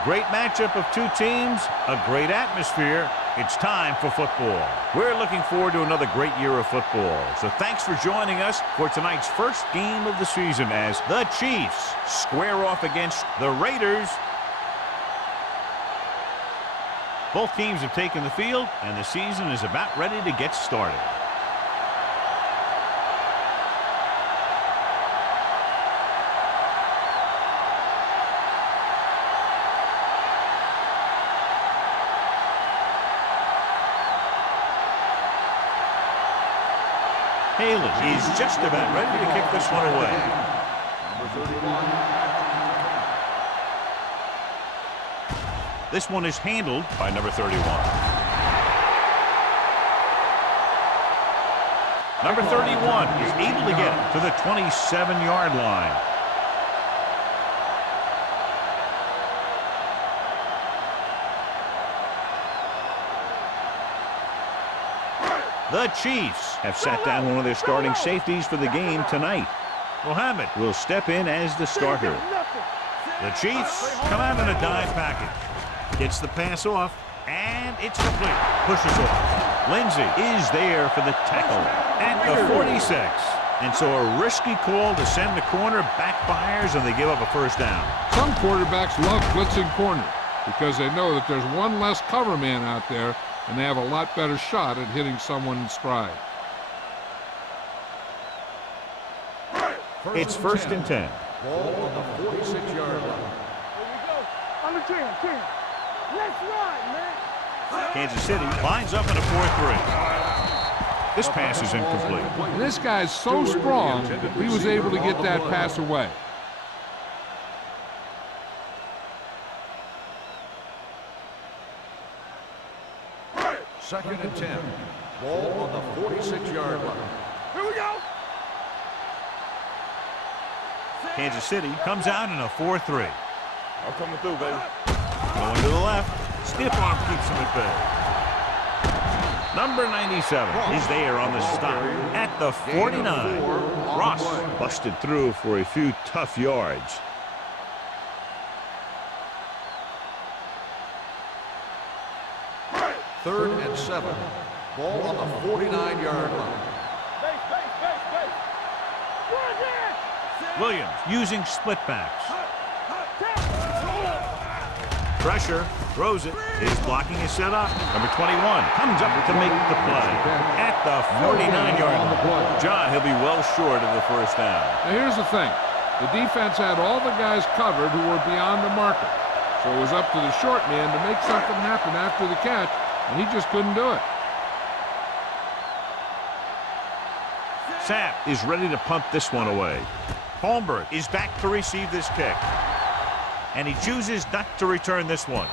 A great matchup of two teams, a great atmosphere. It's time for football. We're looking forward to another great year of football. So thanks for joining us for tonight's first game of the season as the Chiefs square off against the Raiders. Both teams have taken the field, and the season is about ready to get started. Haley is just about ready to kick this one away. Number 31. This one is handled by number 31. Number 31 is able to get it to the 27-yard line. The Chiefs have sat down one of their starting safeties for the game tonight. Mohammed will step in as the starter. The Chiefs come out in a dive package. Gets the pass off, and it's complete. Pushes off. Lindsey is there for the tackle at the 46. And so a risky call to send the corner backfires, and they give up a first down. Some quarterbacks love blitzing corners because they know that there's one less cover man out there, and they have a lot better shot at hitting someone in stride. It's first and 10. Ball on the 46-yard line. Here we go. On the 10. Let's ride, man. Kansas City lines up in a 4-3. This pass is incomplete. And this guy's so strong, he was able to get that pass away. Second and 10. Ball on the 46-yard line. Here we go. Kansas City comes out in a 4-3. I'm coming through, baby. Going to the left. Stiff arm keeps him at bay. Number 97 is there on the stop at the 49. Ross busted through for a few tough yards. Third and 7. Ball on the 49-yard line. Williams using split backs. Pressure, throws it. His blocking is set up. Number 21 comes up to make the play at the 49-yard line. John, he'll be well short of the first down. Now here's the thing. The defense had all the guys covered who were beyond the marker. So it was up to the short man to make something happen after the catch, and he just couldn't do it. Sapp is ready to punt this one away. Holmberg is back to receive this kick. And he chooses not to return this one.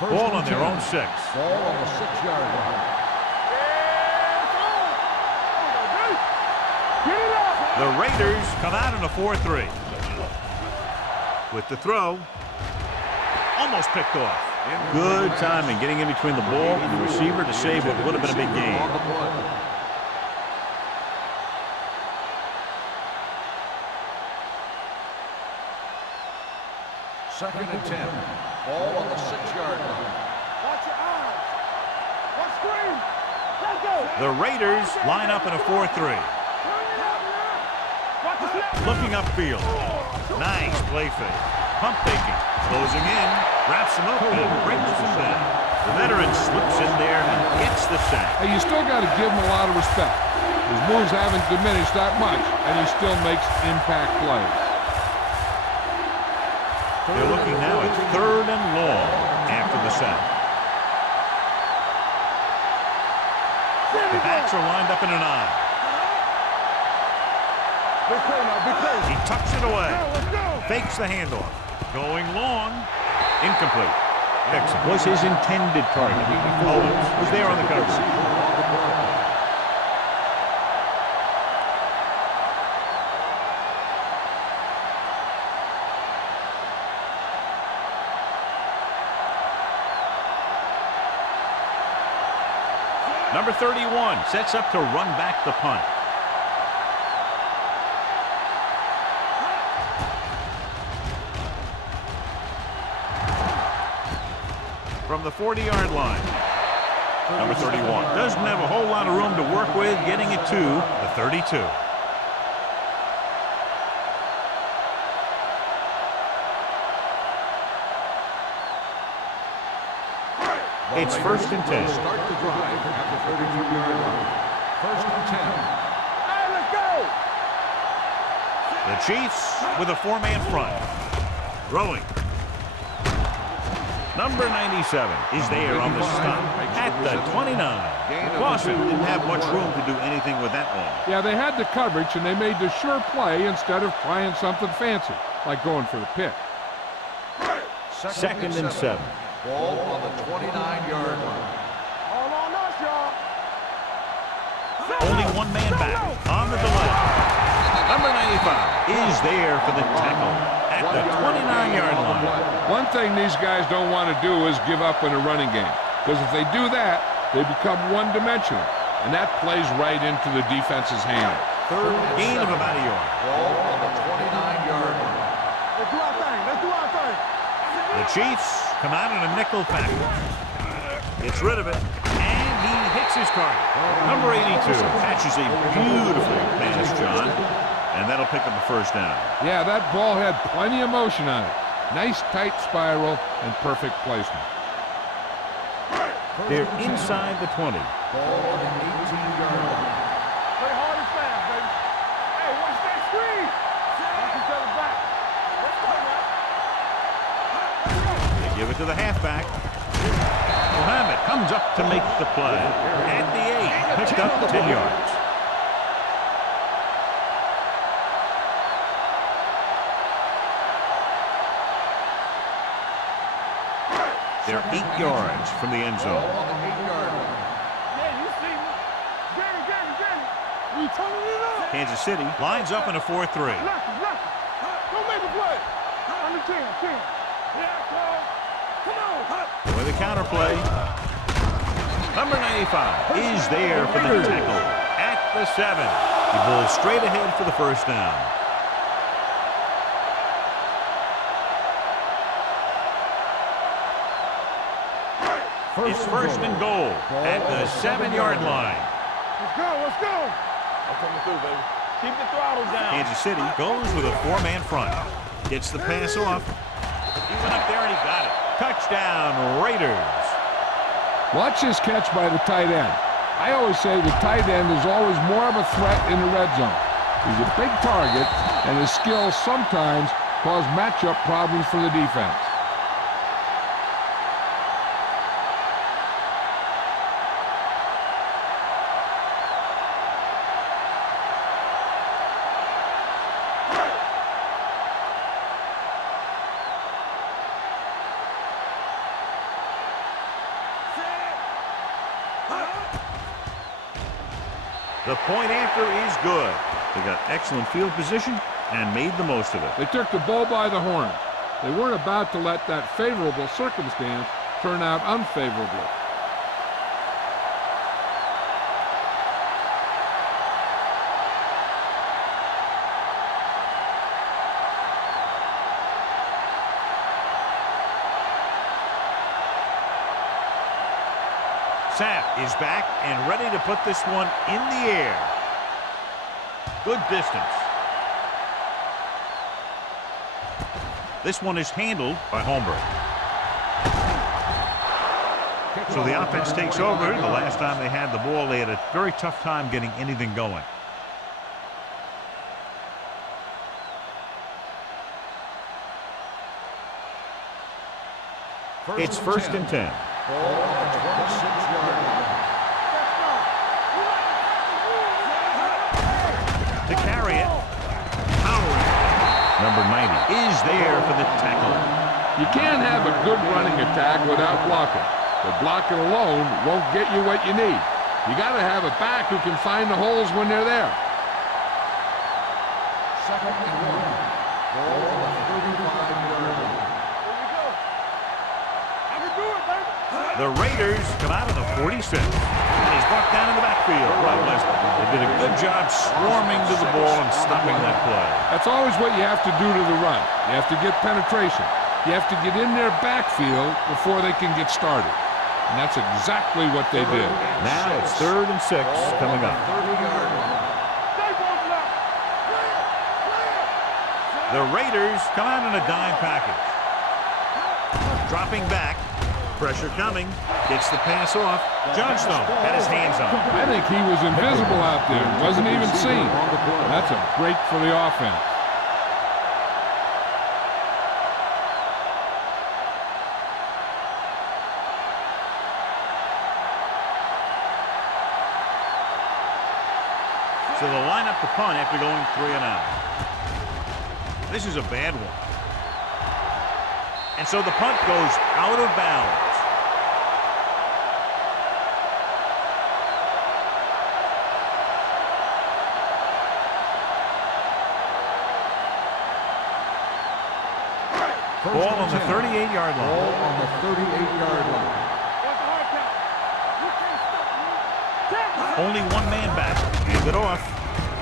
Ball on their own 6. Ball on the 6-yard line. The Raiders come out in a 4-3. With the throw. Almost picked off. Good timing getting in between the ball and the receiver to save what would have been a big gain. Second and 10. Ball on the 6-yard line. Watch your eyes. Watch screen. Let's go. The Raiders line up in a 4-3. Looking upfield. Nice play fake. Pump faking. Closing in. Wraps him up and brings him down. The veteran slips in there and gets the sack. Hey, you still got to give him a lot of respect. His moves haven't diminished that much, and he still makes impact plays. They're looking now at 3rd and long after the sack. The backs are lined up in an eye. He tucks it away. Fakes the handoff. Going long. Incomplete. Dixon was his intended target. Owens was there on the cover. Number 31 sets up to run back the punt. From the 40-yard line. Number 31 doesn't have a whole lot of room to work with, getting it to the 32. It's 1st and 10. Start the drive at the 32-yard line. 1st and 10. Hey, let's go! The Chiefs with a 4-man front. Throwing. Number 97 is there on the stop at the 29. Clausen didn't have much room to do anything with that one. Yeah, they had the coverage, and they made the sure play instead of trying something fancy, like going for the pick. 2nd and 7. Ball on the 29-yard line. All on us, y'all. Only one man back on the delay. Number 95 is there for the tackle at the 29-yard line. One thing these guys don't want to do is give up in a running game, because if they do that, they become one-dimensional, and that plays right into the defense's hand. 3rd and Gain of 7. about a yard. Ball on the 29-yard line. Let's do our thing. Let's do our thing. The Chiefs come out in a nickel package. Gets rid of it, and he hits his target. Number 82 catches a beautiful pass, John, and that'll pick up a 1st down. Yeah, that ball had plenty of motion on it. Nice tight spiral and perfect placement. They're inside the 20. Ball on the 18-yard line. Play hard and fast, baby. Hey, watch that screen. Watch each other back. Let's go, man. They give it to the halfback. Mohammed comes up to make the play. At the 8, picked up 10 yards. They're 8 yards from the end Ball zone. on the 8-yard line. Yeah, you see me. Granny. We turning it up. Kansas City lines up in a 4-3. Lucky. Don't make a play. On the 10. Yeah, come on. With a counter play. Number 95 is there for the tackle at the 7. He pulls straight ahead for the 1st down. It's 1st and goal at the 7-yard line. Let's go. I'm coming through, baby. Keep the throttle down. Kansas City goes with a 4-man front. Gets the pass off. He went up there and he got it. Touchdown, Raiders. Watch this catch by the tight end. I always say the tight end is always more of a threat in the red zone. He's a big target, and his skills sometimes cause matchup problems for the defense. The point after is good. They got excellent field position and made the most of it. They took the bull by the horns. They weren't about to let that favorable circumstance turn out unfavorably. Sapp is back and ready to put this one in the air. Good distance. This one is handled by Holmberg. So the offense takes over. The last time they had the ball, they had a very tough time getting anything going. It's 1st and 10. Ball on the 26-yard line. To carry it. Powering. Number 90 is there for the tackle. You can't have a good running attack without blocking. But blocking alone won't get you what you need. You got to have a back who can find the holes when they're there. 2nd and 1. Ball on the 35-yard line. The Raiders come out of the 46. And he's brought down in the backfield. Right, Wesley. They did a good job swarming to the ball and stopping that play. That's always what you have to do to the run. You have to get penetration. You have to get in their backfield before they can get started. And that's exactly what they did. Now it's 3rd and 6 coming up. 30-yard line. The Raiders come out in a dime package. Dropping back. Pressure coming. Gets the pass off. Johnstone had his hands on it. I think he was invisible out there. Wasn't even seen. That's a break for the offense. So they'll line up the punt after going 3 and out. This is a bad one. And so the punt goes out of bounds. Ball on the 38-yard line. Ball on the 38-yard line. Only one man back. Hand it off.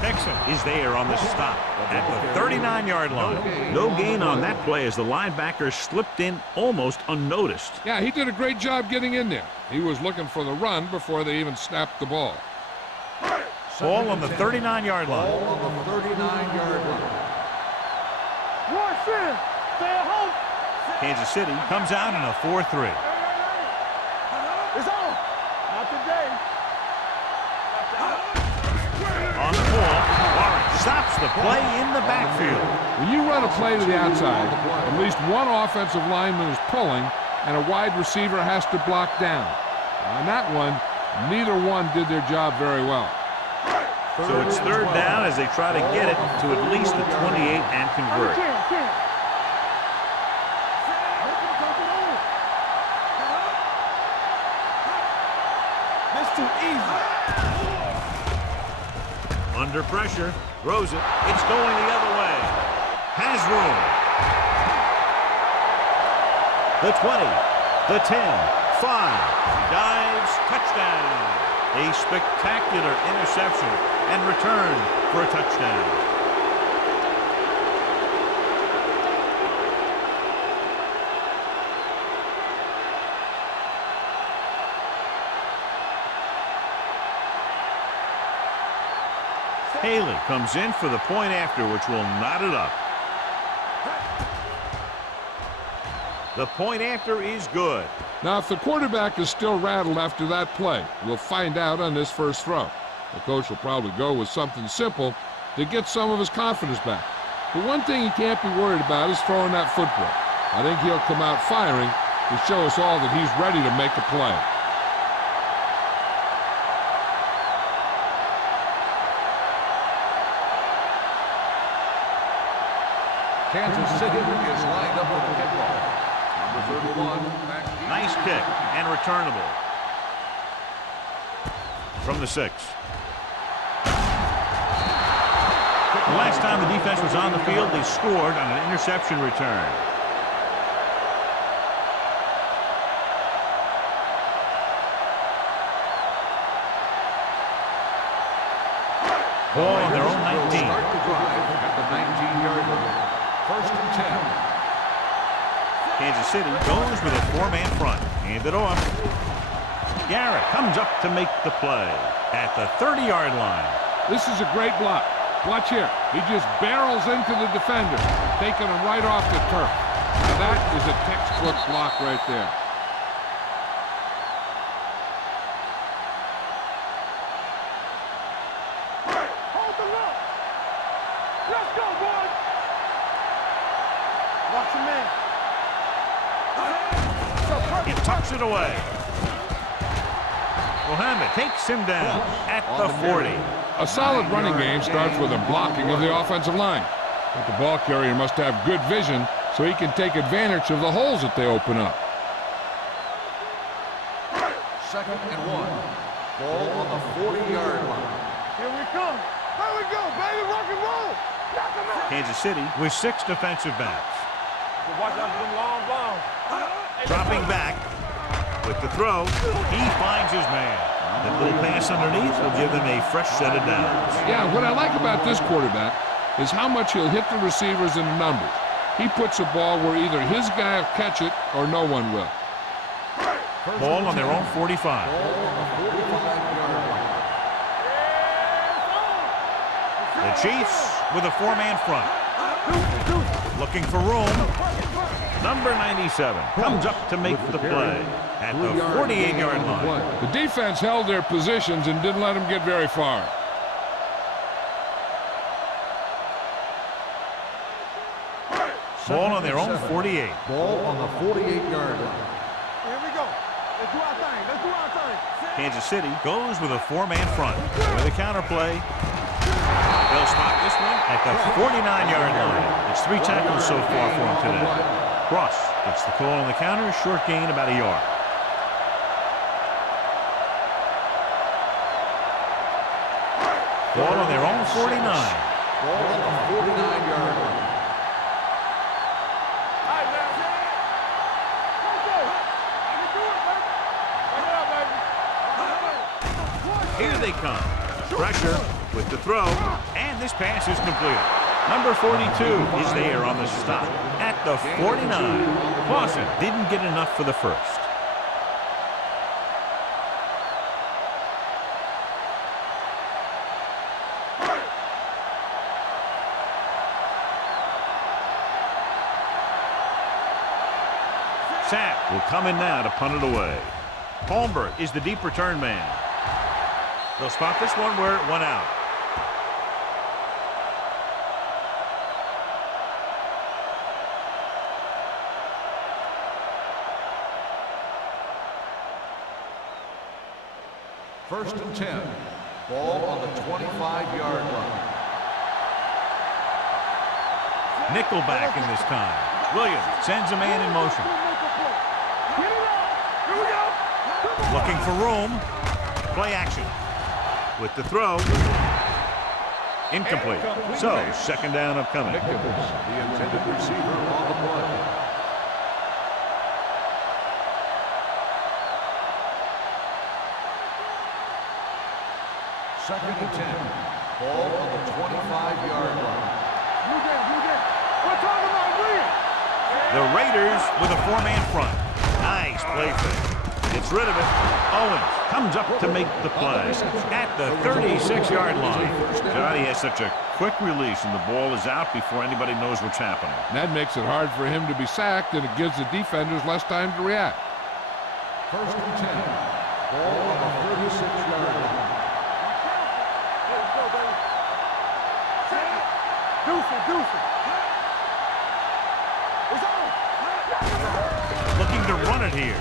Texan is there on the stop at the 39-yard line. No gain on that play as the linebacker slipped in almost unnoticed. Yeah, he did a great job getting in there. He was looking for the run before they even snapped the ball. Ball on the 39-yard line. Ball on the 39-yard line. Kansas City comes out in a 4-3. It's on. Not today. On the ball, Warren stops the play in the backfield. When you run a play to the outside, at least one offensive lineman is pulling, and a wide receiver has to block down. On that one, neither one did their job very well. So it's 3rd down as they try to get it to at least the 28 and convert. That's too easy. Under pressure, throws it. It's going the other way. Has room. The 20, the 10, 5. Dives, touchdown. A spectacular interception and return for a touchdown. Haley comes in for the point after, which will knot it up. The point after is good. Now, if the quarterback is still rattled after that play, we'll find out on this first throw. The coach will probably go with something simple to get some of his confidence back. But one thing he can't be worried about is throwing that football. I think he'll come out firing to show us all that he's ready to make a play. Kansas City is lined up for the kickoff. Number 31, back deep. Nice kick and returnable. From the 6. The last time the defense was on the field, they scored on an interception return. Ball on their own 19. Start the drive at the 19-yard line. 1st and 10. Kansas City goes with a 4-man front. Hand it off. Garrett comes up to make the play at the 30-yard line. This is a great block. Watch here. He just barrels into the defender, taking him right off the turf. Now that is a textbook block right there. Hold the lock. Let's go, boys. Watch your man. He tucks it away. Muhammad takes him down at the 40. A solid running game starts with a blocking of the offensive line. But the ball carrier must have good vision so he can take advantage of the holes that they open up. 2nd and 1. Ball on the 40-yard line. Here we come. Here we go, baby. Rock and roll. Knock him out. Kansas City with 6 defensive backs. Watch out for them long bombs. Dropping back with the throw. He finds his man. The Little pass underneath will give them a fresh set of downs. Yeah, what I like about this quarterback is how much he'll hit the receivers in the numbers. He puts a ball where either his guy will catch it or no one will. Ball on their own 45. The Chiefs with a four-man front. Looking for room. Number 97 comes up to make the play at the 48-yard line. The defense held their positions and didn't let them get very far. Ball on their own 48. Ball on the 48-yard line. Here we go. Let's do our thing. Let's do our thing. Kansas City goes with a four-man front. With a counter play. They'll spot this one at the 49-yard line. It's 3 tackles so far for him today. Cross gets the call on the counter. Short gain about a yard. Ball on their own 49. Ball on the 49-yard line. Here they come. Pressure with the throw, and this pass is completed. Number 42 is there on the stop at the 49. Clausen didn't get enough for the first. Sapp will come in now to punt it away. Holmberg is the deep return man. They'll spot this one where it went out. First and 10. Ball on the 25-yard line. Nickelback in this time. Williams sends a man in motion. Looking for room. Play action. With the throw. Incomplete. So, second down upcoming. The intended receiver on the play. Second and 10. Ball on the 25-yard line. We're talking about Williams. The Raiders with a four-man front. Nice play fake. Gets rid of it. Owens comes up to make the play at the 36-yard line. Johnny has such a quick release, and the ball is out before anybody knows what's happening. That makes it hard for him to be sacked, and it gives the defenders less time to react. First and 10. Ball on the 36-yard line. Looking to run it here.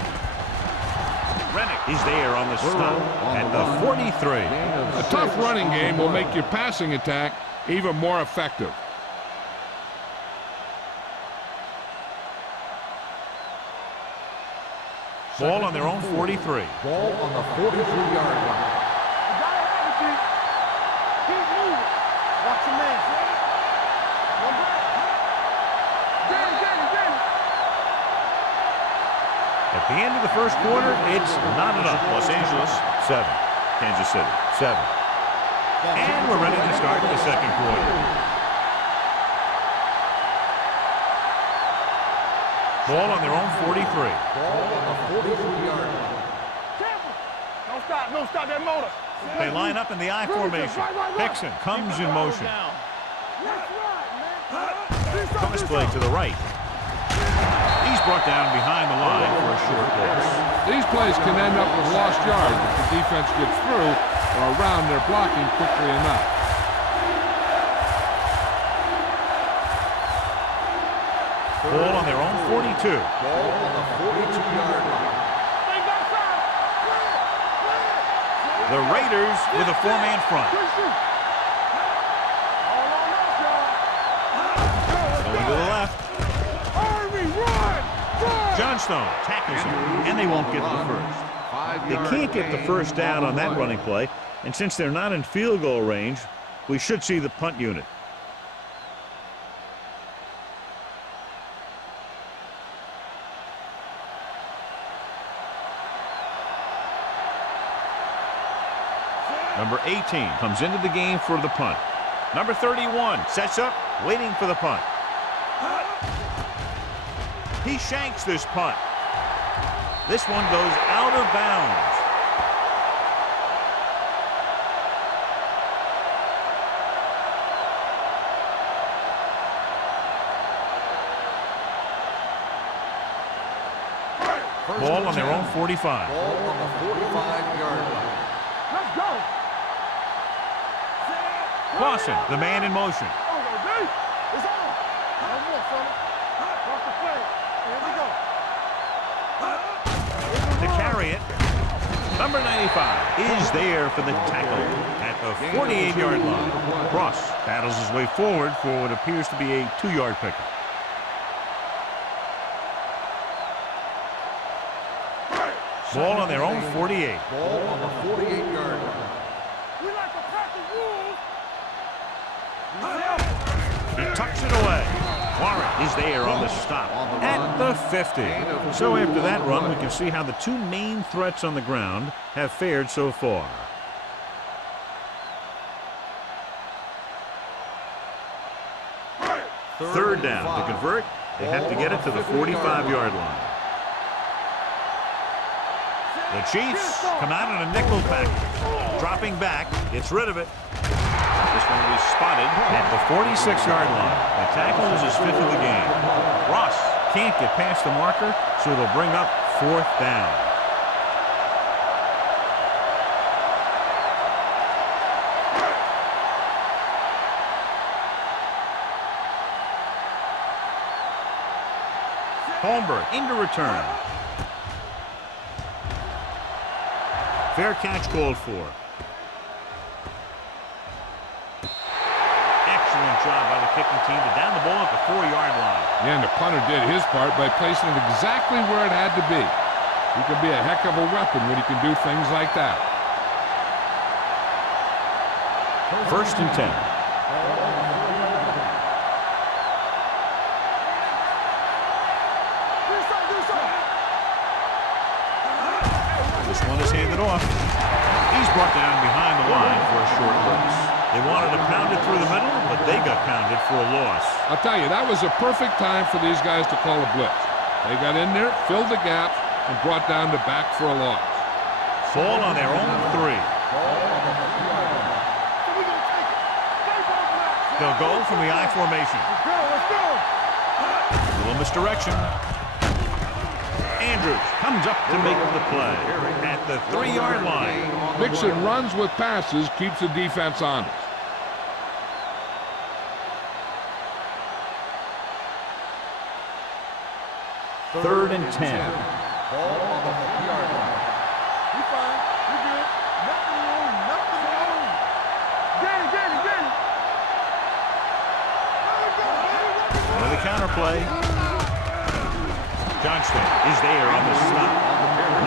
Rennick is there on the stop at the 43. A tough running game will make your passing attack even more effective. Ball on their own 43. Ball on the 43-yard line. Keep moving. Watch your man. One back. Get him. At the end of the first quarter, it's not enough. Los Angeles, 7. Kansas City, 7. And we're ready to start the second quarter. Ball on their own 43. Ball on the 43-yard line. Don't stop that motor. They line up in the I formation. Hickson comes in motion. Pass play to the right. He's brought down behind the line for a short loss. These plays can end up with lost yards if the defense gets through or around their blocking quickly enough. Ball on their own 42. Ball on the 42-yard line. The Raiders with a four-man front. Going to the left. Johnstone tackles him, and they won't get the first. They can't get the first down on that running play, and since they're not in field goal range, we should see the punt unit. Number 18 comes into the game for the punt. Number 31 sets up, waiting for the punt. He shanks this punt. This one goes out of bounds. Ball on their own 45. Ball on the 45-yard line. Let's go. Clausen, the man in motion. It's on. No more, fella. Cross the play. Here we go. To carry it. Number 95 is there for the tackle at the 48-yard line. Cross battles his way forward for what appears to be a 2-yard pickup. Ball on their own 48. Ball on the 48-yard line. We like to practice rules. He tucks it away. Warren is there on the stop at the 50. So after that run, we can see how the two main threats on the ground have fared so far. Third down. To convert, they have to get it to the 45-yard line. The Chiefs come out in a nickel package. Dropping back, gets rid of it. This one will be spotted at the 46-yard line. The tackle is his 5th of the game. Ross can't get past the marker, so it'll bring up 4th down. Holmberg into return. Fair catch called for. Excellent job by the kicking team to down the ball at the 4-yard line. Yeah, and the punter did his part by placing it exactly where it had to be. He can be a heck of a weapon when he can do things like that. 1st and 10. This one is handed off. He's brought down behind the line for a short loss. They wanted to pound it through the middle, but they got pounded for a loss. I'll tell you, that was a perfect time for these guys to call a blitz. They got in there, filled the gap, and brought down the back for a loss. Ball on their own 3. They'll go from the I formation. Let's go. Little misdirection. Andrews comes up to make the play at the 3-yard line. Mixon runs with passes, keeps the defense honest. Third and 10. Ball on the 3-yard line. We fine. We good. Nothing wrong. Nothing wrong. Get it. With the counter play. Johnston is there on the stop.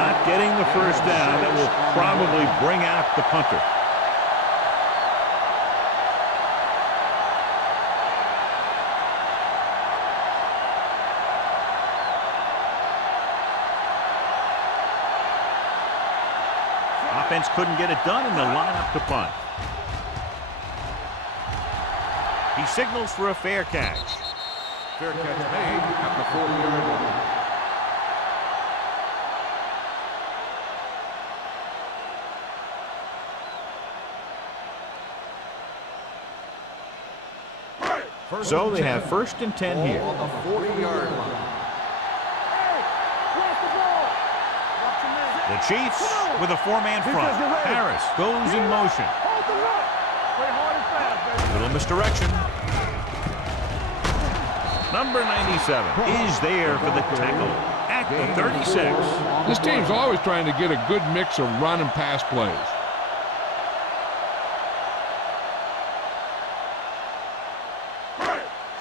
Not getting the first down. That will probably bring out the punter. Offense couldn't get it done in the lineup to punt. He signals for a fair catch. Fair catch made at the 40-yard line. So they have 1st and 10 here. On the 40-yard line. The Chiefs with a 4-man front. Harris goes in motion. Little misdirection. Number 97 is there for the tackle at the 36. This team's always trying to get a good mix of run and pass plays.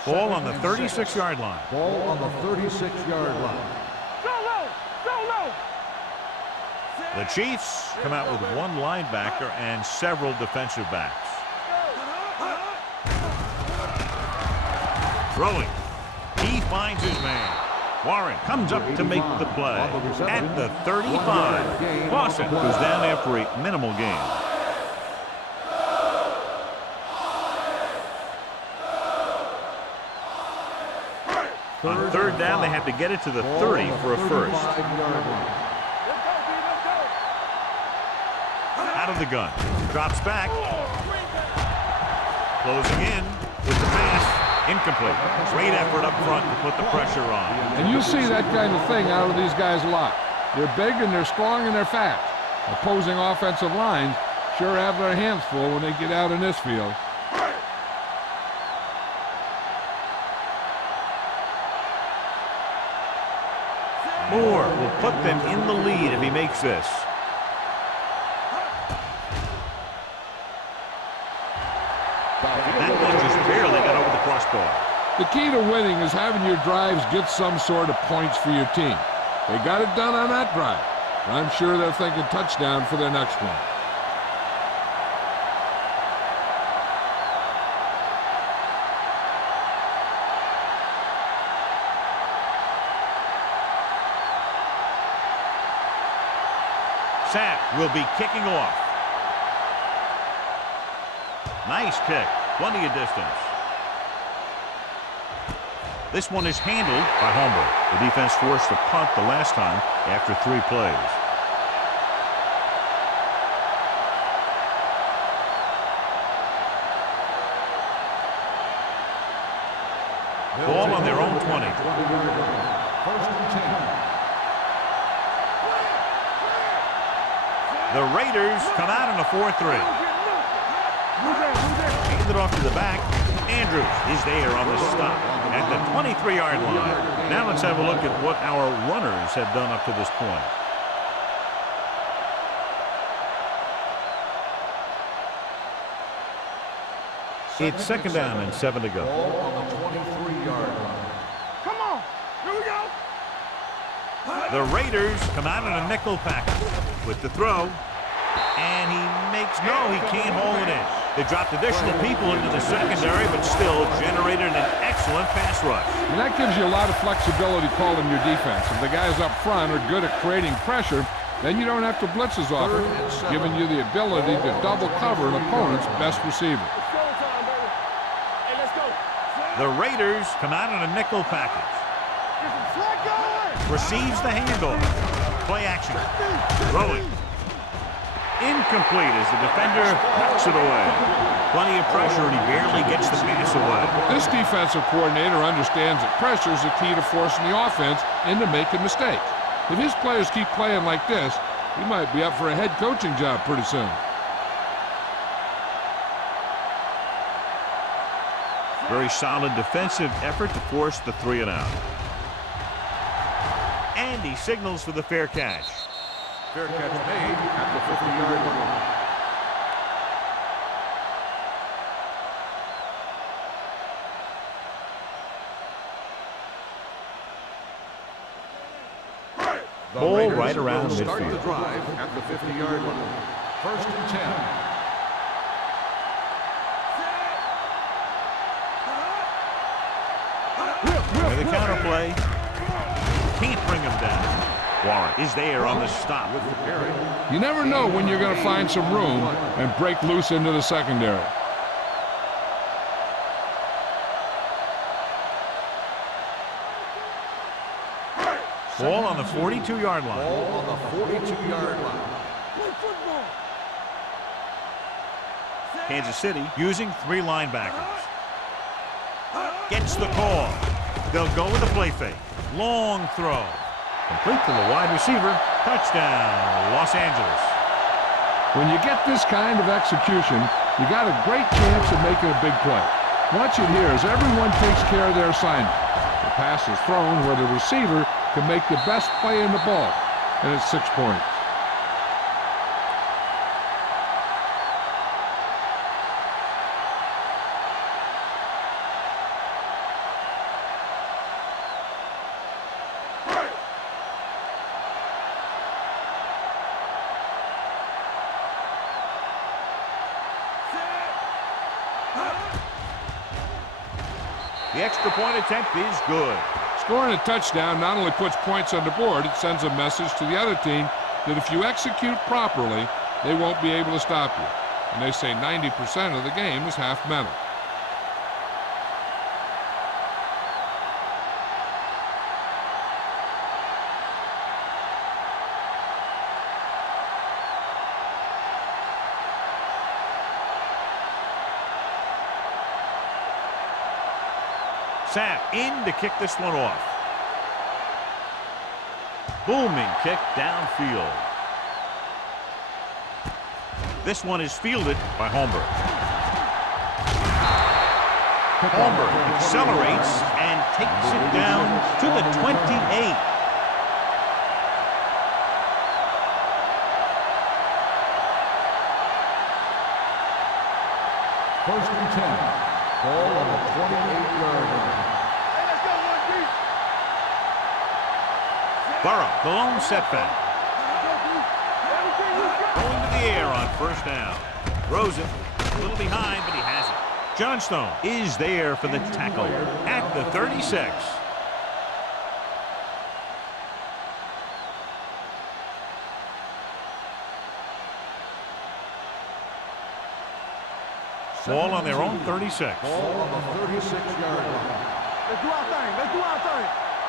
Ball on the 36-yard line. Ball on the 36-yard line. The Chiefs come out with 1 linebacker and several defensive backs. Throwing. He finds his man. Warren comes up to make the play at the 35. Clausen goes down after a minimal gain. On third down, they have to get it to the 30 for a first. Out of the gun. Drops back. Closing in with the pass. Incomplete. Great effort up front to put the pressure on. And you see that kind of thing out of these guys a lot. They're big and they're strong and they're fast. Opposing offensive lines sure have their hands full when they get out in this field. Moore will put them in the lead if he makes this. That one just barely got over the crossbar. The key to winning is having your drives get some sort of points for your team. They got it done on that drive. I'm sure they're thinking touchdown for their next one. Sapp will be kicking off. Nice kick. Plenty of distance. This one is handled by Holmberg. The defense forced a punt the last time after 3 plays. Ball on their own 20. First and 10. The Raiders come out in a 4-3. Hands it off to the back. Andrews is there on the stop at the 23-yard line. Now let's have a look at what our runners have done up to this point. It's second down and 7 to go. Ball on the 23-yard line. Come on. Here we go. The Raiders come out in a nickel package with the throw. And he makes no, he can't hold it in. They dropped additional people into the secondary, but still generated an excellent pass rush. And that gives you a lot of flexibility calling your defense. If the guys up front are good at creating pressure, then you don't have to blitz as often, giving you the ability to double cover an opponent's best receiver. The Raiders come out in a nickel package. Receives the handoff. Play action. Throwing. Incomplete as the defender knocks it away. Plenty of pressure, and he barely gets the pass away. This defensive coordinator understands that pressure is the key to forcing the offense into making mistakes. If his players keep playing like this, he might be up for a head coaching job pretty soon. Very solid defensive effort to force the 3 and out. And he signals for the fair catch. Fair catch made at the 50-yard line. Ball right around midfield. Start the drive at the 50-yard line. First and 10. And the counterplay. Can't bring him down. Warren is there on the stop. With the carry. You never know when you're going to find some room and break loose into the secondary. Ball on the 42-yard line. Ball on the 42-yard line. Kansas City using 3 linebackers. Gets the call. They'll go with a play fake. Long throw. Complete to the wide receiver. Touchdown, Los Angeles. When you get this kind of execution, you got a great chance of making a big play. Watch it here as everyone takes care of their assignment. The pass is thrown where the receiver can make the best play in the ball, and it's 6 points. The extra point attempt is good. Scoring a touchdown not only puts points on the board, it sends a message to the other team that if you execute properly, they won't be able to stop you. And they say 90% of the game is half mental. Sapp in to kick this one off. Booming kick downfield. This one is fielded by Holmberg. Holmberg accelerates and takes it down to the 28. First and 10. Ball on the 28-yard line. Burrow, the lone setback. Going to the air on first down. Throws it. A little behind, but he has it. Johnstone is there for the tackle at the 36. Ball on their own 36. Ball on the 36-yard line. Let's do our thing. Let's do our thing.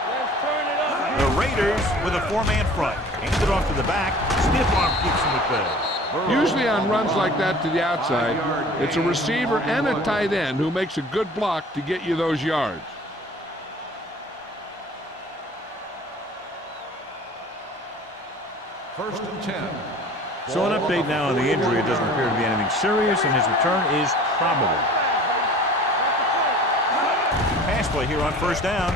Let's turn it up. The Raiders with a four-man front. Hands it off to the back. Stiff arm keeps him at bay. Usually on runs like that to the outside, it's a receiver and a tight end who makes a good block to get you those yards. First and 10. So an update now on the injury. It doesn't appear to be anything serious, and his return is probable. Pass play here on first down.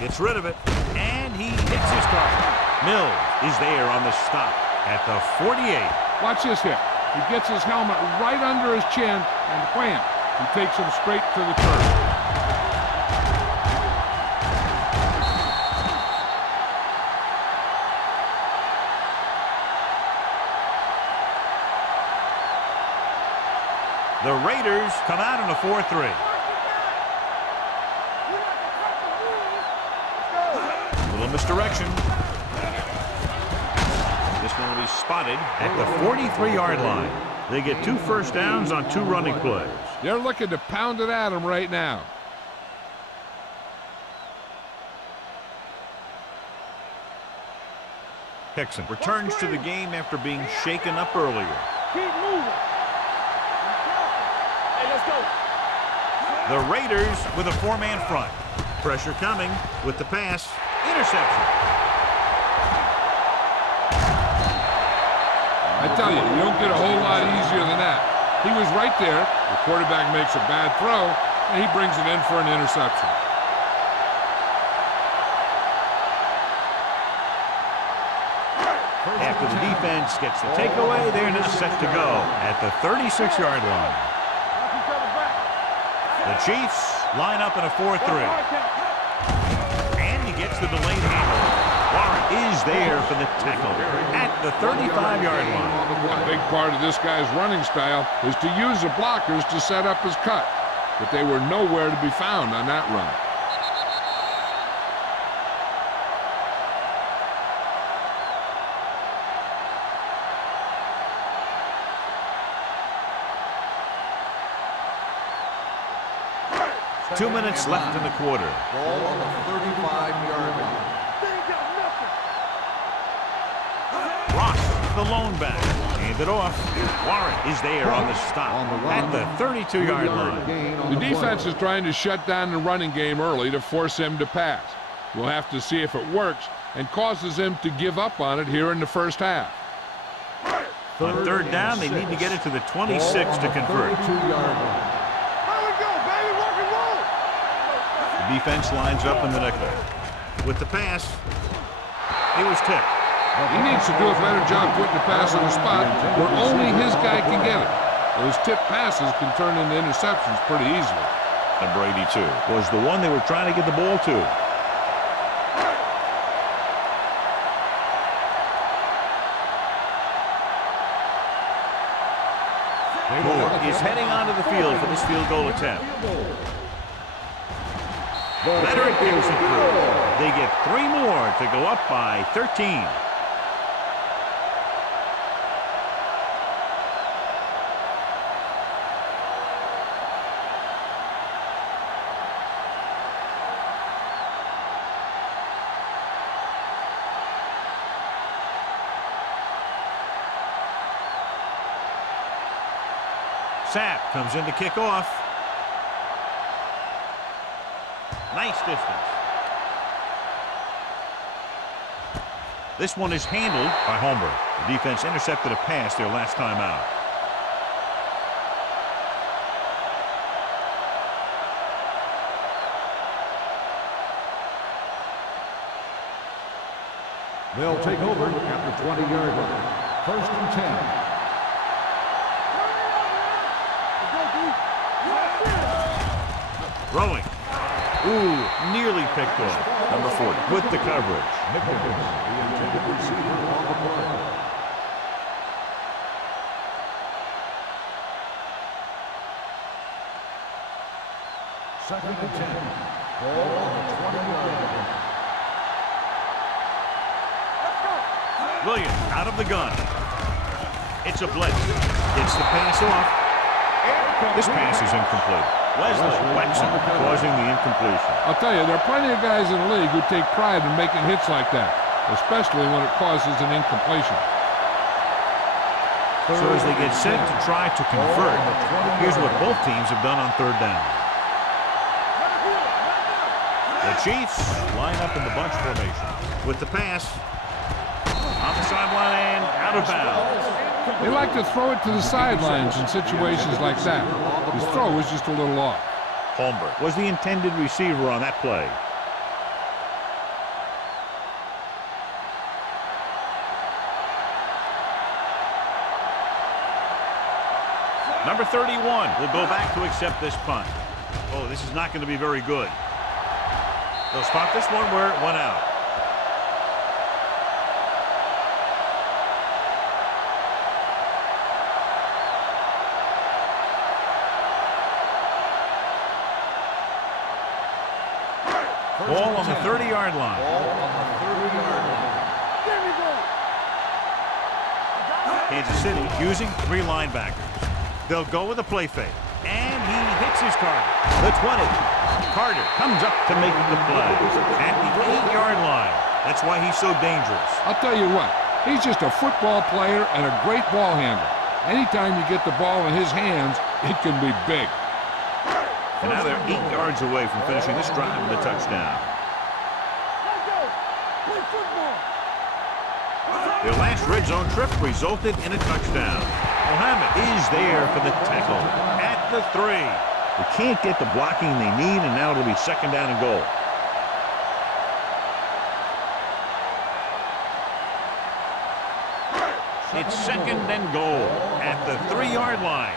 Gets rid of it, and he hits his target. Mills is there on the stop at the 48. Watch this hit. He gets his helmet right under his chin, and wham, he takes him straight to the turf. The Raiders come out in a 4-3. Little misdirection. This one will be spotted at the 43-yard line. They get 2 first downs on 2 running plays. They're looking to pound it at him right now. Hickson returns to the game after being shaken up earlier. Keep moving. Hey, let's go. The Raiders with a 4-man front. Pressure coming with the pass. Interception. I tell you, you don't get a whole lot easier than that. He was right there. The quarterback makes a bad throw, and he brings it in for an interception. After the defense gets the takeaway, they're now set to go at the 36-yard line. The Chiefs line up in a 4-3. And he gets the delayed handoff. Warren is there for the tackle at the 35-yard line. A big part of this guy's running style is to use the blockers to set up his cut, but they were nowhere to be found on that run. Two minutes left in the quarter. Ball on the 35-yard line. Ross, the lone back. Hand it off. Warren is there on the stop at the 32-yard line. The defense is trying to shut down the running game early to force him to pass. We'll have to see if it works and causes him to give up on it here in the first half. On third down, they need to get it to the 26 to convert. 32-yard line. Defense lines up in the nickel. With the pass, it was tipped. He needs to do a better job putting the pass in a spot where only his guy can get it. Those tip passes can turn into interceptions pretty easily. Number 82 was the one they were trying to get the ball to. Moore is heading onto the field for this field goal attempt. Leonard kicks it through. They get 3 more to go up by 13. Sapp comes in to kick off. Nice distance. This one is handled by Homer. The defense intercepted a pass their last time out. They'll take over at the 20-yard line. 1st and 10. Throwing. Ooh, nearly picked off. Number 40 with the coverage. Nicholas, the intended receiver on the play. Second and 10. Ball on the 20-yard line. Williams out of the gun. It's a blitz. Gets the pass off. This pass is incomplete. Wesley whacks him, causing the incompletion. I'll tell you, there are plenty of guys in the league who take pride in making hits like that, especially when it causes an incompletion. So as they get set to try to convert, here's what both teams have done on 3rd down. The Chiefs line up in the bunch formation with the pass. On the sideline and out of bounds. They like to throw it to the sidelines in situations like that. His throw was just a little off. Holmberg was the intended receiver on that play. Number 31 will go back to accept this punt. Oh, this is not going to be very good. They'll spot this one where it went out. Ball on the 30-yard line. Ball on the 30-yard line. Kansas City using 3 linebackers. They'll go with a play fake. And he hits his target. The 20. Carter comes up to make the play. At the 8-yard line. That's why he's so dangerous. I'll tell you what, he's just a football player and a great ball handler. Anytime you get the ball in his hands, it can be big. And now they're 8 yards away from finishing this drive with a touchdown. Their last red zone trip resulted in a touchdown. Mohammed is there for the tackle at the 3. They can't get the blocking they need, and now it'll be 2nd down and goal. It's 2nd and goal at the 3-yard line.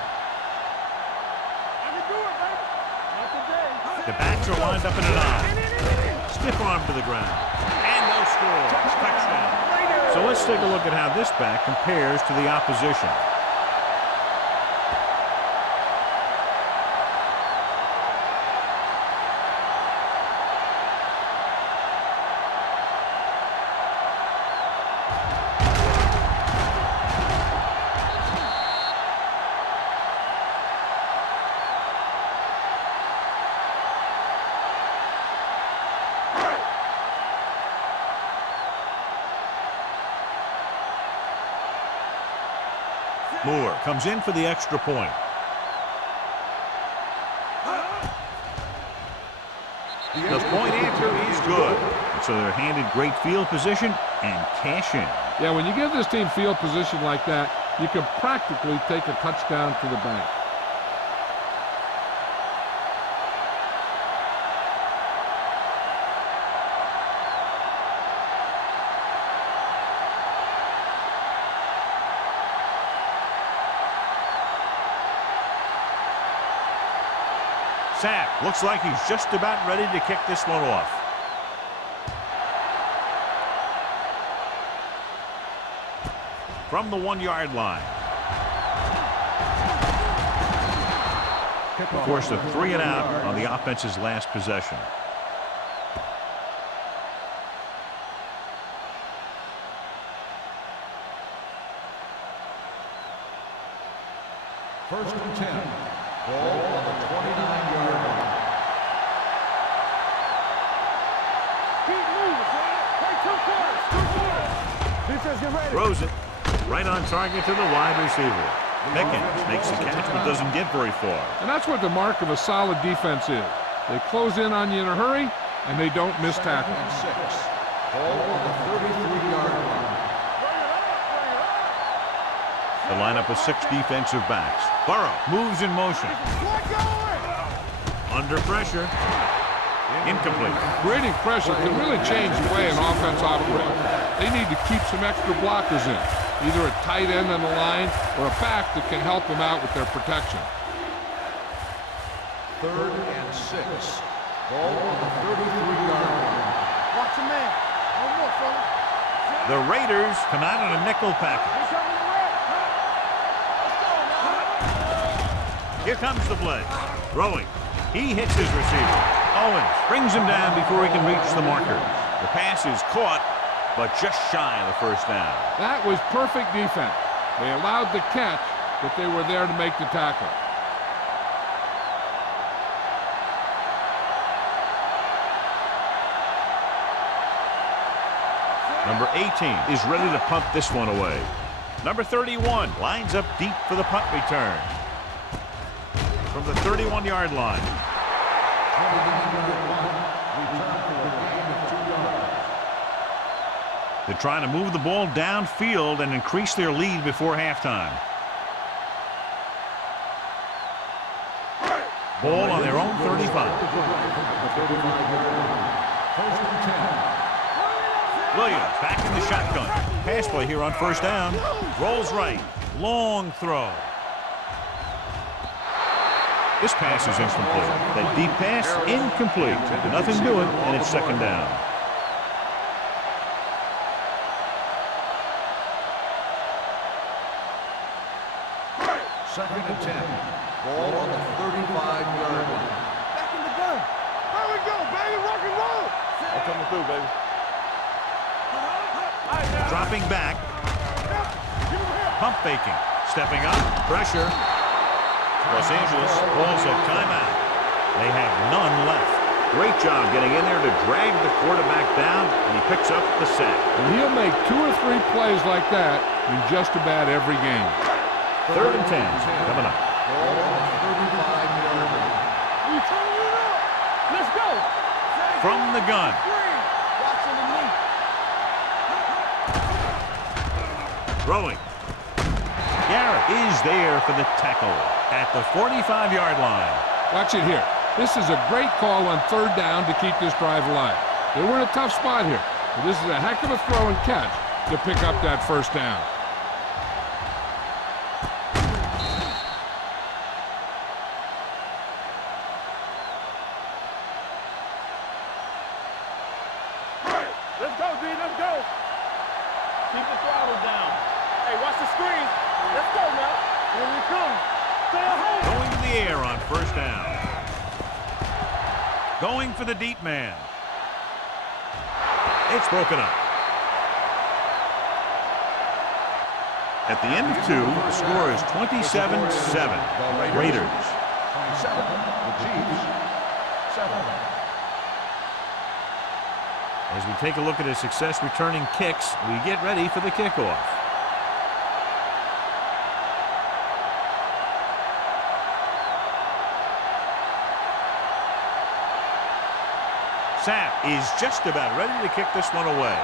The backs are lined up in an eye. Stiff arm to the ground. And they'll score. Touchdown. So let's take a look at how this back compares to the opposition. Moore comes in for the extra point. The point after is good. So they're handed great field position and cash in. Yeah, when you give this team field position like that, you can practically take a touchdown to the bank. Sapp looks like he's just about ready to kick this one off. From the 1-yard line. Of course, a 3 and out on the offense's last possession. First and 10. Ball on the 29-yard line. Keep moving, man. Play 2 quarters. 2 quarters. Defense, get ready. Throws it right on target to the wide receiver. Pickens makes the catch but doesn't get very far. And that's what the mark of a solid defense is. They close in on you in a hurry, and they don't miss tackle. 6. Ball on the 33-yard line. The lineup of 6 defensive backs. Burrow moves in motion. Under pressure. Incomplete. Grading pressure can really change the way an offense operates. They need to keep some extra blockers in, either a tight end on the line or a back that can help them out with their protection. 3rd and 6. Ball on the 33-yard line. Watch your man. One more, fella. The Raiders come out in a nickel package. Here comes the blitz. Throwing. He hits his receiver. Owens brings him down before he can reach the marker. The pass is caught, but just shy of the first down. That was perfect defense. They allowed the catch, but they were there to make the tackle. Number 18 is ready to punt this one away. Number 31 lines up deep for the punt return. From the 31-yard line. They're trying to move the ball downfield and increase their lead before halftime. Ball on their own 35. Williams back in the shotgun. Pass play here on first down. Rolls right. Long throw. This pass is incomplete. That deep pass, incomplete. Nothing doing, and it's second down. Second and 10. Ball on the 35-yard line. Back in the gun. There we go, baby. Rock and roll. I'm coming through, baby. Dropping back. Pump faking. Stepping up. Pressure. Los Angeles calls a timeout. They have none left. Great job getting in there to drag the quarterback down, and he picks up the sack. And he'll make 2 or 3 plays like that in just about every game. 3rd and 10 coming up. Ball on the 35-yard line. We turn it up. Let's go. From the gun. Watch underneath. Throwing. Garrett is there for the tackle at the 45-yard line. Watch it here. This is a great call on 3rd down to keep this drive alive. They were in a tough spot here, but this is a heck of a throw and catch to pick up that first down. Let's go, D. Let's go. Keep the throttle down. Hey, watch the screen. Let's go now. Here we come. Stay at home. Going to the air on first down. Going for the deep man. It's broken up. At the end of 2, the score is 27-7. Raiders. 27. The Chiefs. 7. As we take a look at his success returning kicks, we get ready for the kickoff. Sapp is just about ready to kick this one away.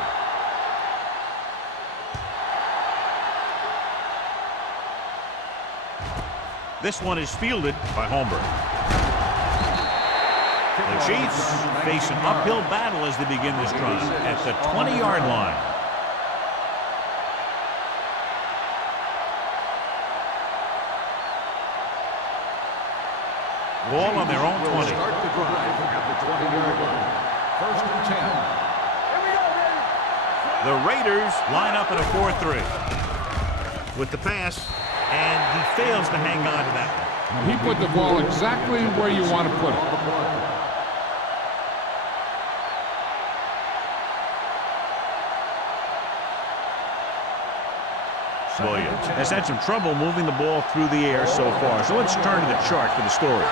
This one is fielded by Holmberg. The Chiefs face an uphill battle as they begin this drive at the 20-yard line. Ball on their own 20. Start the drive at the 20-yard line. 1st and 10. Here we go, baby. The Raiders line up in a 4-3 with the pass, and he fails to hang on to that one. He put the ball exactly where you want to put it. Williams has had some trouble moving the ball through the air so far, so let's turn to the chart for the story.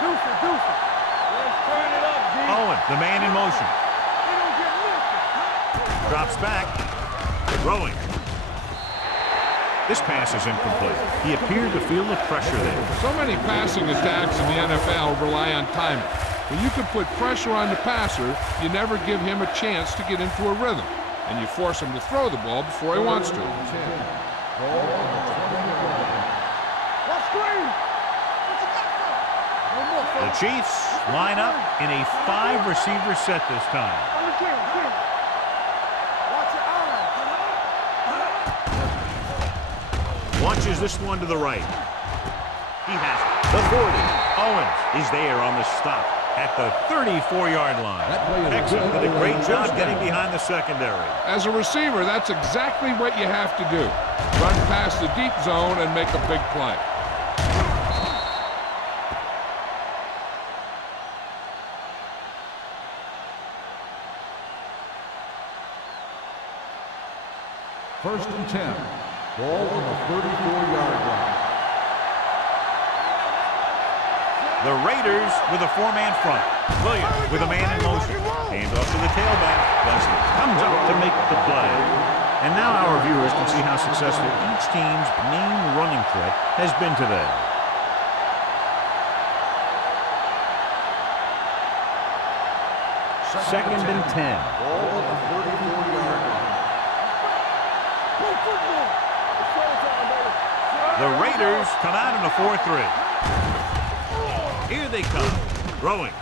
Deuce it, deuce it. Let's turn it up, D. Owen, the man in motion. He don't get lifted. Drops back. Throwing. This pass is incomplete. He appeared to feel the pressure there. So many passing attacks in the NFL rely on timing. When you can put pressure on the passer, you never give him a chance to get into a rhythm, and you force him to throw the ball before he wants to. The Chiefs line up in a 5-receiver set this time. Watches this one to the right. He has it. The 40. Owens is there on the stop at the 34-yard line. Texas did a great job getting behind the secondary. As a receiver, that's exactly what you have to do. Run past the deep zone and make a big play. First and 10. Ball on the 34-yard line. The Raiders with a 4-man front. Williams with a man in motion. Hands off to the tailback. Leslie comes up to make the play. And now our viewers can see how successful each team's main running threat has been today. Second and 10. Ball on the 34-yard line. The Raiders come out in a 4-3. Here they come. Throwing.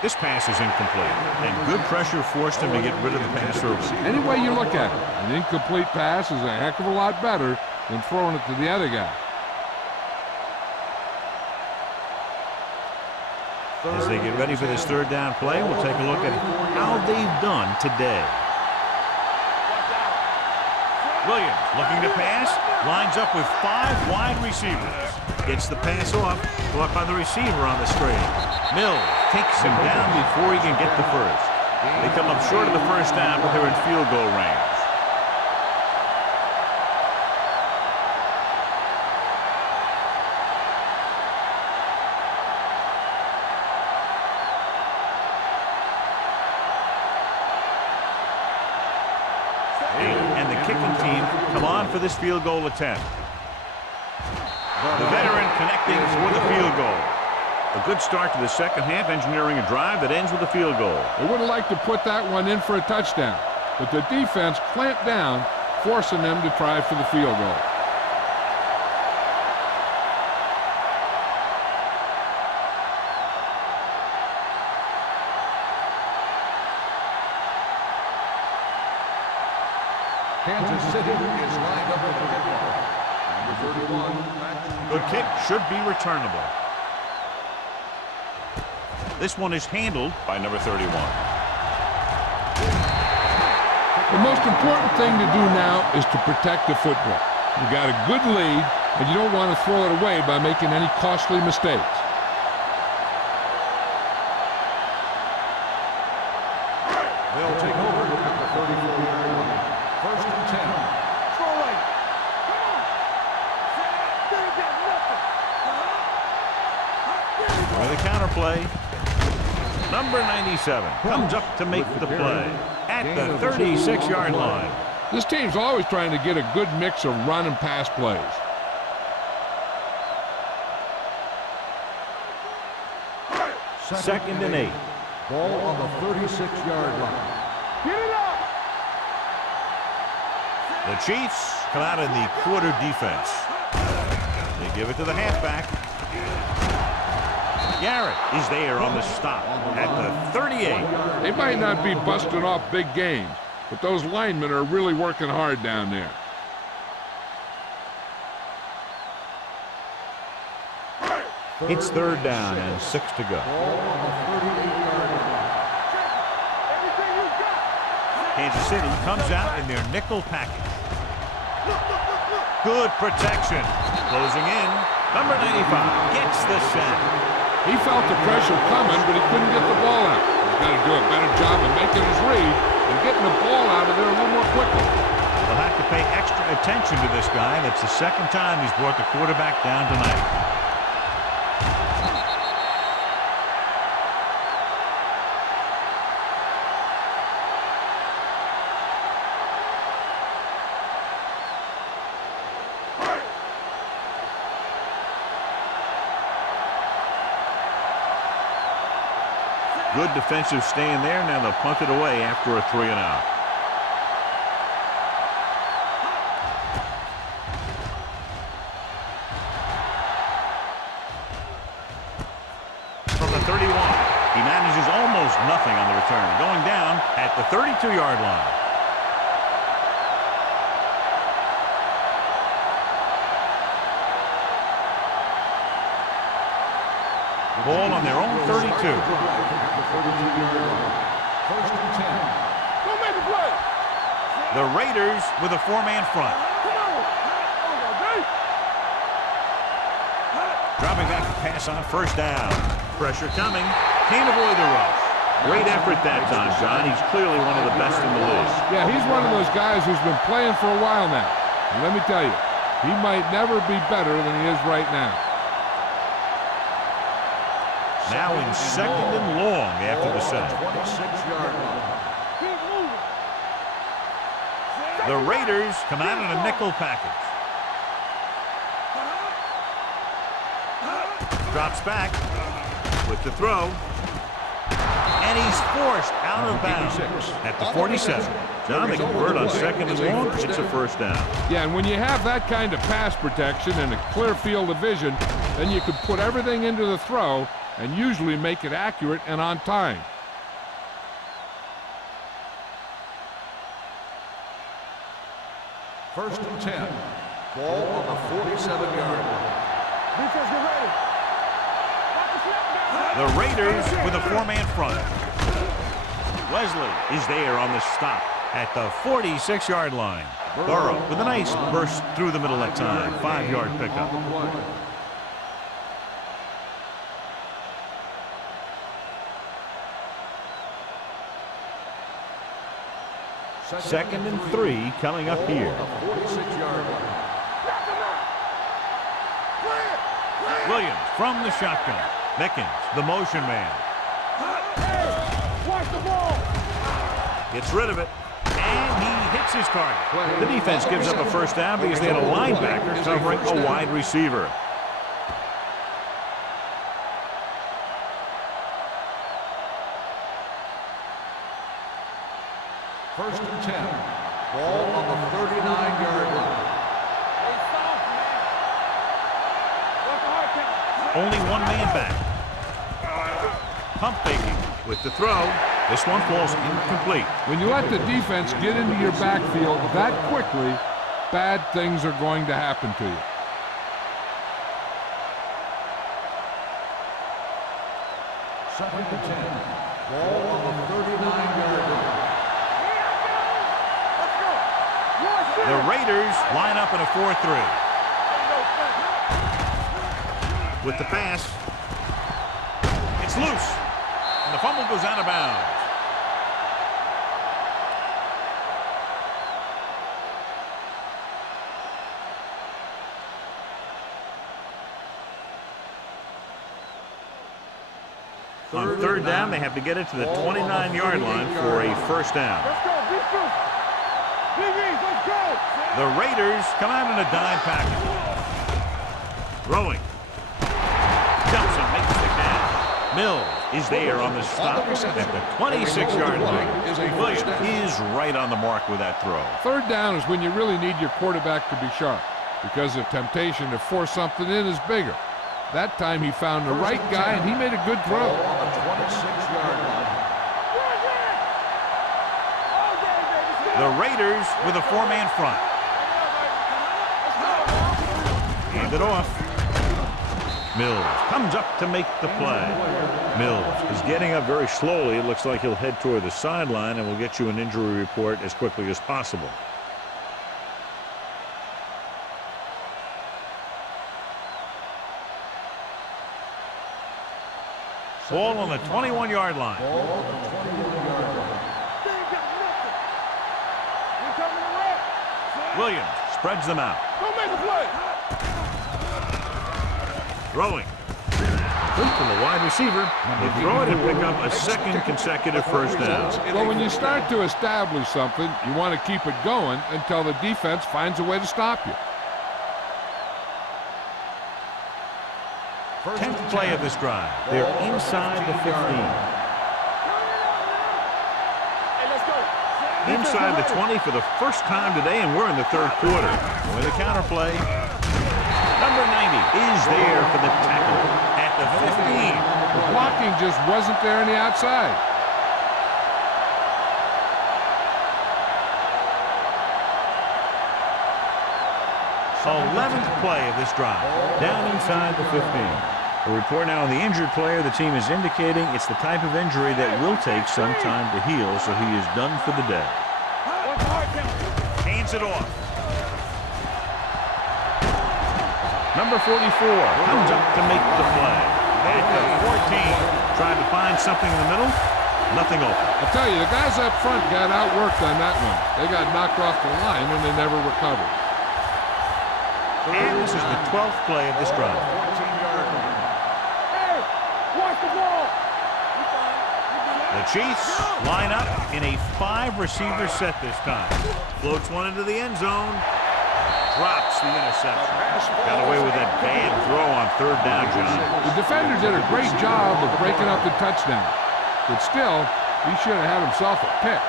This pass is incomplete. And good pressure forced him to get rid of the pass early. Any way you look at it, an incomplete pass is a heck of a lot better than throwing it to the other guy. As they get ready for this third down play, we'll take a look at how they've done today. Williams looking to pass, lines up with 5 wide receivers. Gets the pass off, caught by the receiver on the screen. Mills takes him down before he can get the first. They come up short of the first down, but they're in field goal range. And the kicking team come on for this field goal attempt. The veteran connecting for the field goal. A good start to the second half, engineering a drive that ends with a field goal. They would have liked to put that one in for a touchdown, but the defense clamped down, forcing them to try for the field goal. Kansas City is lined up with the kickoff. Number 31. The kick should be returnable. This one is handled by number 31. The most important thing to do now is to protect the football. You got a good lead, and you don't want to throw it away by making any costly mistakes. They'll take over at the 34-yard line. First and 10. For the counter play, number 97 comes up to make the play at the 36-yard line. This team's always trying to get a good mix of run and pass plays. Second and 8. Ball on the 36-yard line. Get it up! The Chiefs come out in the quarter defense. They give it to the halfback. Garrett is there on the stop at the 38. They might not be busting off big games, but those linemen are really working hard down there. It's third down and 6 to go. Ball on the 38-yard line. Kansas City comes out in their nickel package. Good protection. Closing in. Number 95 gets the sack. He felt the pressure coming, but he couldn't get the ball out. He's got to do a better job of making his read and getting the ball out of there a little more quickly. They'll have to pay extra attention to this guy. That's the second time he's brought the quarterback down tonight. Good defensive stand there. Now they'll punt it away after a 3-and-out. From the 31, he manages almost nothing on the return. Going down at the 32-yard line. Ball on their own 32. First and 10. Don't make a play. The Raiders with a 4-man front. Come on. Dropping back to pass on first down. Pressure coming. Can't avoid the rush. Great effort that time, John. He's clearly one of the best in the league. Yeah, he's one of those guys who's been playing for a while now. And let me tell you, he might never be better than he is right now. Now in second and long after the set. 26-yard line. Keep moving. The Raiders come out in a nickel package. Drops back with the throw. And he's forced out of bounds at the 47. John, they convert on second and long. It's a first down. Yeah, and when you have that kind of pass protection and a clear field of vision, then you can put everything into the throw and usually make it accurate and on time. First and 10. Ball on the 47-yard line. Defense, get ready. Watch the snap down. The Raiders with a 4-man front. Wesley is there on the stop at the 46-yard line. Burrow with a nice burst through the middle that time. 5-yard pickup. Second and 3 coming up here. 46-yard line. Williams from the shotgun. Mickens, the motion man. Watch the ball. Gets rid of it. And he hits his target. The defense gives up a first down because they had a linebacker covering a wide receiver. First and 10. Ball on the 39-yard line. Hey, soft, man. What's the hard count? Only one man back. Pump faking with the throw. This one falls incomplete. When you let the defense get into your backfield that quickly, bad things are going to happen to you. Second and 10. Ball on the 39-yard line. Let's go. The Raiders line up in a 4-3. With the pass. It's loose. And the fumble goes out of bounds. On third down, they have to get it to the 29-yard line for a first down. Let's go. Be true. BBs, let's go. The Raiders come out in a dime package. Throwing. Johnson makes the catch. Mills is there on the stop at the 26-yard line. Williams is right on the mark with that throw. Third down is when you really need your quarterback to be sharp because the temptation to force something in is bigger. That time he found the right guy and he made a good throw. On the 26-yard line. The Raiders with a 4-man front. Hand it off. Mills comes up to make the play. Mills is getting up very slowly. It looks like he'll head toward the sideline, and we'll get you an injury report as quickly as possible. Ball on the 21-yard line. Ball on the 21-yard line. Williams spreads them out. Don't make a play. Throwing. Good from the wide receiver. They throw it and pick up a second consecutive first down. Well, when you start to establish something, you want to keep it going until the defense finds a way to stop you. 10th play of this drive. They're inside the 15. inside the 20 for the first time today, and we're in the third quarter. With a counter play. Number 90 is there for the tackle at the 15. The blocking just wasn't there on the outside. So 11th play of this drive. Down inside the 15. A report now on the injured player. The team is indicating it's the type of injury that will take some time to heal, so he is done for the day. Hands it off. Number 44 comes up to make the play. At the 14. Tried to find something in the middle. Nothing open. I'll tell you, the guys up front got outworked on that one. They got knocked off the line and they never recovered. And this is the 12th play of this drive. Hey, watch the ball. The Chiefs line up in a 5-receiver set this time. Floats one into the end zone. Drops the interception. Got away with that bad throw on third down, John. The defender did a great job of breaking up the touchdown. But still, he should have had himself a pick.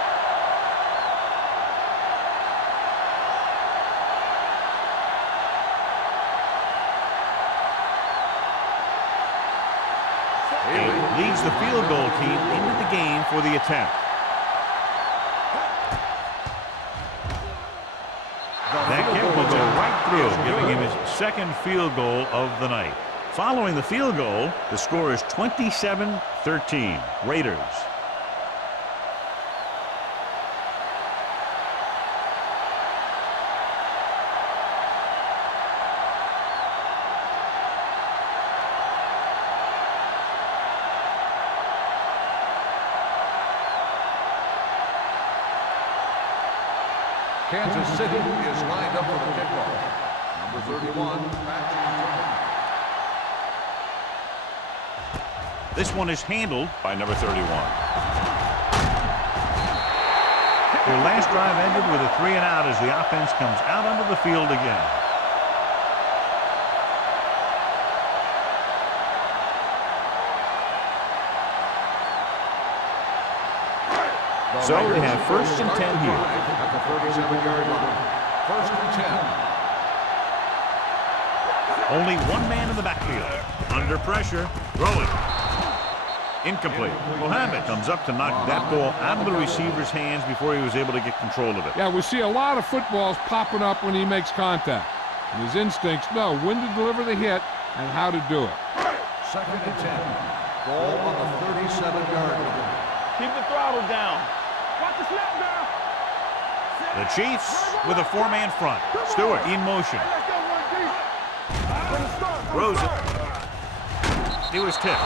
Leads the field goal team into the game for the attempt. That kick will go right through, giving him his second field goal of the night. Following the field goal, the score is 27-13. Raiders. Kansas City is lined up for the kickoff. Number 31, Patrick. This one is handled by number 31. Their last drive ended with a 3-and-out as the offense comes out onto the field again. So they have 1st and 10 here. At the 37-yard line. 1st and 10. Only one man in the backfield. Under pressure. Throwing. Incomplete. Mohammed comes up to knock that ball out of the receiver's hands before he was able to get control of it. Yeah, we see a lot of footballs popping up when he makes contact. And his instincts know when to deliver the hit and how to do it. 2nd and 10. Ball on the 37-yard line. Keep the throttle down. Watch the snap now. The Chiefs with a 4-man front. Stewart in motion. Throws it. He was tipped.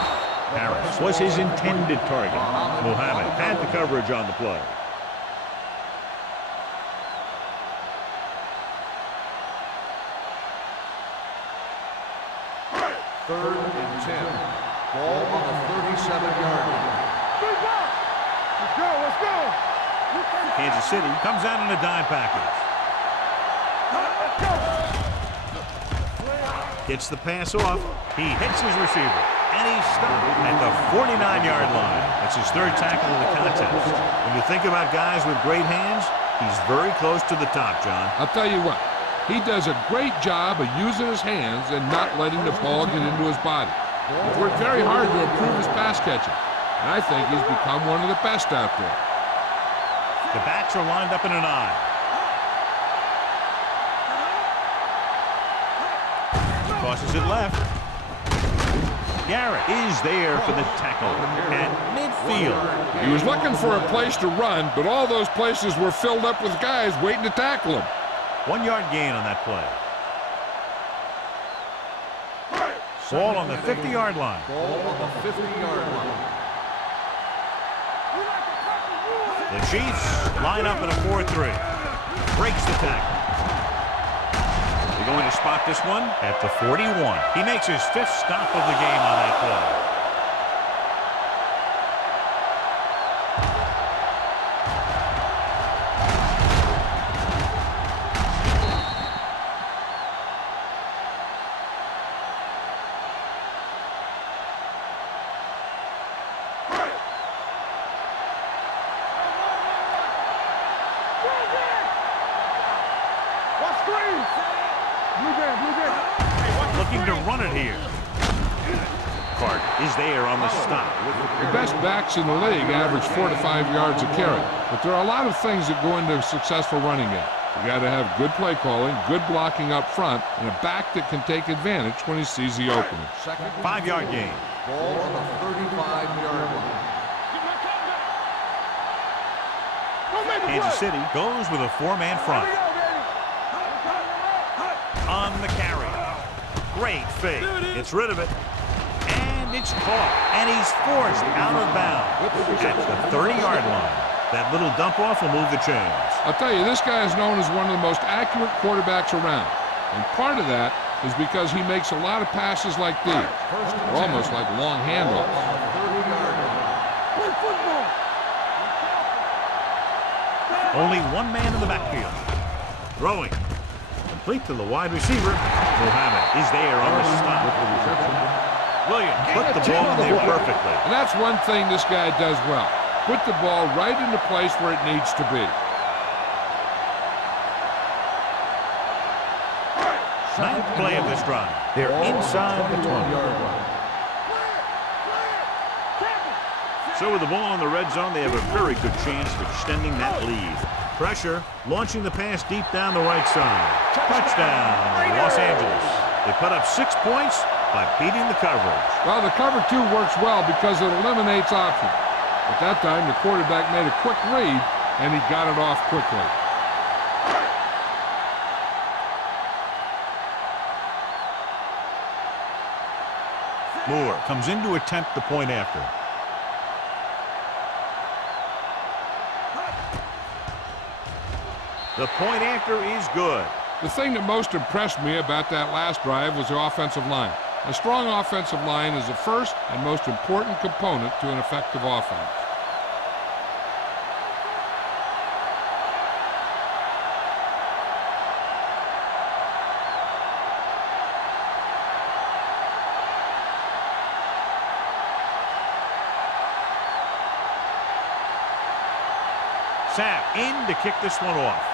Harris was his intended target. Mohammed had the coverage on the play. 3rd and 10. Ball on the 37-yard line. Let's go, let's go. Kansas City comes out in a dime package. Gets the pass off. He hits his receiver. And he's stopped at the 49-yard line. That's his 3rd tackle of the contest. When you think about guys with great hands, he's very close to the top, John. I'll tell you what, he does a great job of using his hands and not letting the ball get into his body. He's worked very hard to improve his pass catching, and I think he's become one of the best out there. The backs are lined up in an eye. Tosses it left. Garrett is there for the tackle at midfield. He was looking for a place to run, but all those places were filled up with guys waiting to tackle him. 1-yard gain on that play. Ball on the 50-yard line. Ball on the 50-yard line. The Chiefs line up in a 4-3. Breaks the tackle. They're going to spot this one at the 41. He makes his 5th stop of the game on that play. looking to run it here. Cart is there on the stop. The best backs in the league average 4 to 5 yards a carry, but there are a lot of things that go into a successful running game. You got to have good play calling, good blocking up front, and a back that can take advantage when he sees the opening. 5-yard gain. Ball on the 35-yard line. Kansas City goes with a 4-man front. On the carry. Great fake. Gets rid of it. And it's caught. And he's forced out of bounds at the 30-yard line. That little dump-off will move the chains. I'll tell you, this guy is known as one of the most accurate quarterbacks around. And part of that is because he makes a lot of passes like these. They're almost like long handoffs. Only one man in the backfield. Throwing. Complete to the wide receiver. Muhammad is there on the stop. Williams put the ball in there perfectly. And that's one thing this guy does well. Put the ball right in the place where it needs to be. Ninth play of this drive. They're inside the 20. So with the ball in the red zone, they have a very good chance of extending that lead. Pressure, launching the pass deep down the right side. Touchdown, Los Angeles. They put up 6 points by beating the coverage. Well, the cover 2 works well because it eliminates options. At that time, the quarterback made a quick read, and he got it off quickly. Moore comes in to attempt the point after. The point after is good. The thing that most impressed me about that last drive was the offensive line. A strong offensive line is the first and most important component to an effective offense. Sapp in to kick this one off.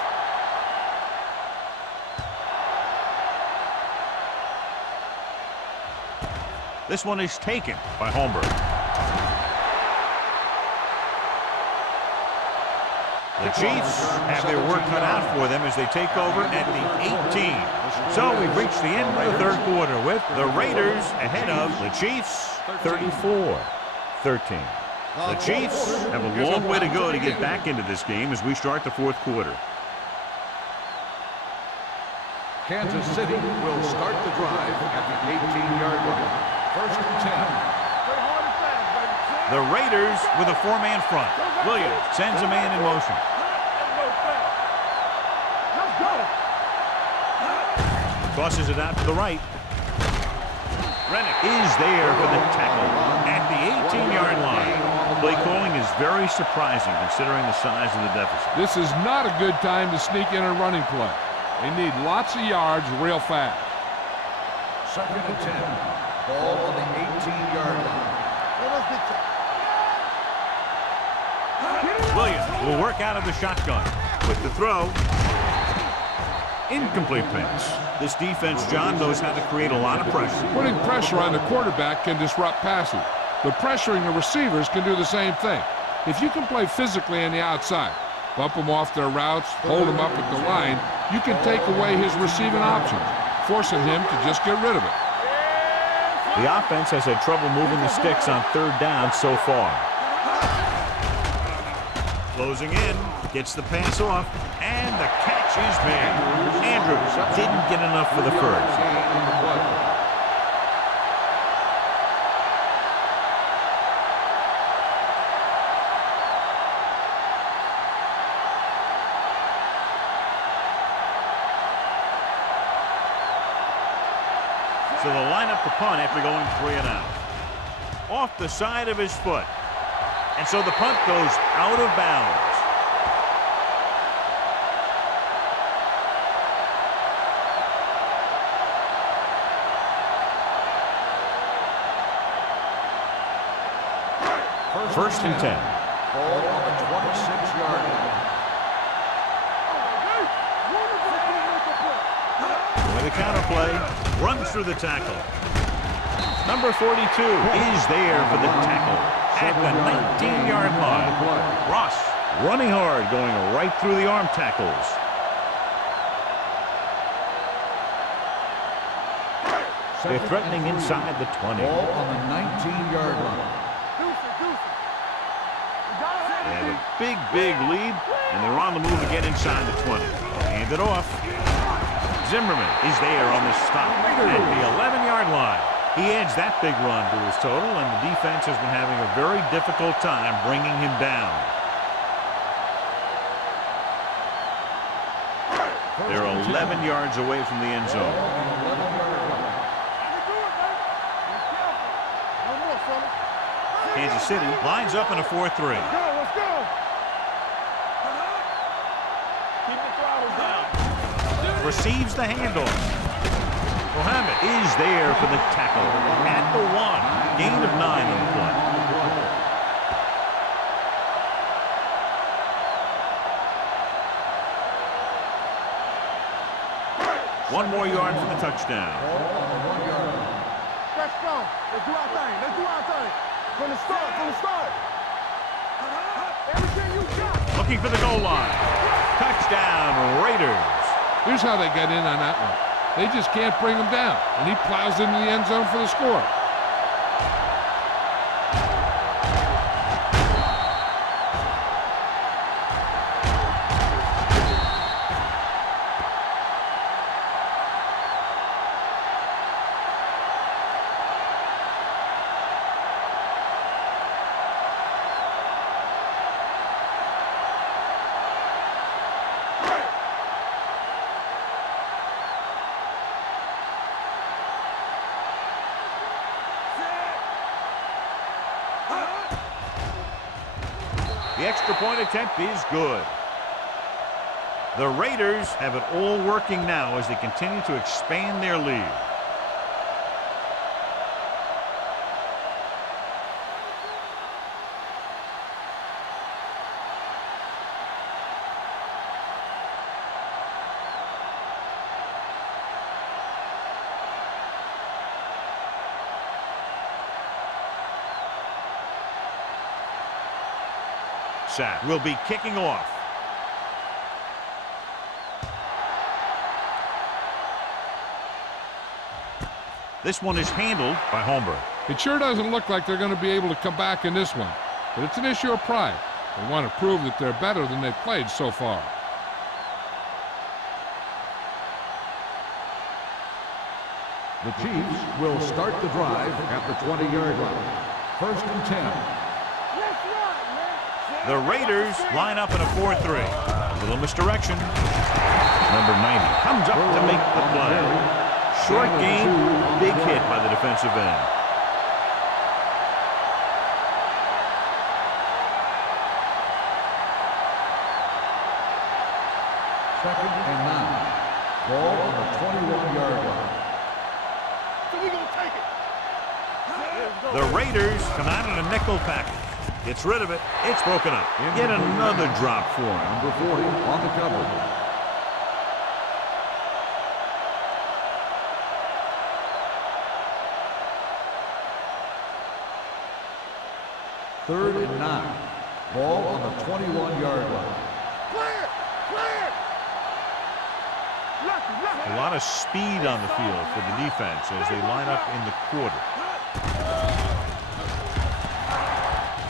This one is taken by Holmberg. The Chiefs have their work cut out for them as they take over at the 18. So we've reached the end of the third quarter with the Raiders ahead of the Chiefs 34-13. The Chiefs have a long way to go to get back into this game as we start the fourth quarter. Kansas City will start the drive at the 18-yard line. First and 10. The Raiders with a 4-man front. Williams sends a man in motion. Tosses it out to the right. Rennick is there for the tackle at the 18-yard line. Play calling is very surprising considering the size of the deficit. This is not a good time to sneak in a running play. They need lots of yards real fast. Second and 10. Ball on the 18-yard line. Williams will work out of the shotgun. With the throw. Incomplete pass. This defense, John, knows how to create a lot of pressure. Putting pressure on the quarterback can disrupt passing, but pressuring the receivers can do the same thing. If you can play physically on the outside, bump them off their routes, hold them up at the line, you can take away his receiving options, forcing him to just get rid of it. The offense has had trouble moving the sticks on third down so far. Closing in, gets the pass off, and the catch is made. Andrews didn't get enough for the first. So they'll line up the punt after going 3 and out. Off the side of his foot. And so the punt goes out of bounds. First and 10. Ball on the 26-yard line. With The counter play runs through the tackle. Number 42 is there for the tackle at the 19-yard line. Ross running hard, going right through the arm tackles. They're threatening inside the 20. Ball on the 19-yard line. They have a big lead, and they're on the move to get inside the 20. Hand it off. Zimmerman is there on the stop at the 11-yard line. He adds that big run to his total, and the defense has been having a very difficult time bringing him down. They're 11 yards away from the end zone. Kansas City lines up in a 4-3. Let's go. Keep the throttle down. Receives the handoff. Mohammed is there for the tackle at the 1. Gain of 9 on the play. One more yard for the touchdown. Let's go. Let's do our thing. Let's do our thing. From the start. Everything you got. Looking for the goal line. Touchdown, Raiders. Here's how they get in on that one. They just can't bring him down, and he plows into the end zone for the score. The extra point attempt is good. The Raiders have it all working now as they continue to expand their lead. Will be kicking off. This one is handled by Holmberg. It sure doesn't look like they're going to be able to come back in this one, but it's an issue of pride. They want to prove that they're better than they've played so far. The Chiefs will start the drive at the 20-yard line. 1st and 10. The Raiders line up in a 4-3. A little misdirection. Number 90 comes up to make the play. Short game, big hit by the defensive end. Second and 9. Ball on the 21-yard line. So we gonna take it. The Raiders come out in a nickel package. Gets rid of it. It's broken up. Yet another drop for him. Number 40 on the cover. Third and 9. Ball on the 21-yard line. Clear. A lot of speed on the field for the defense as they line up in the quarter.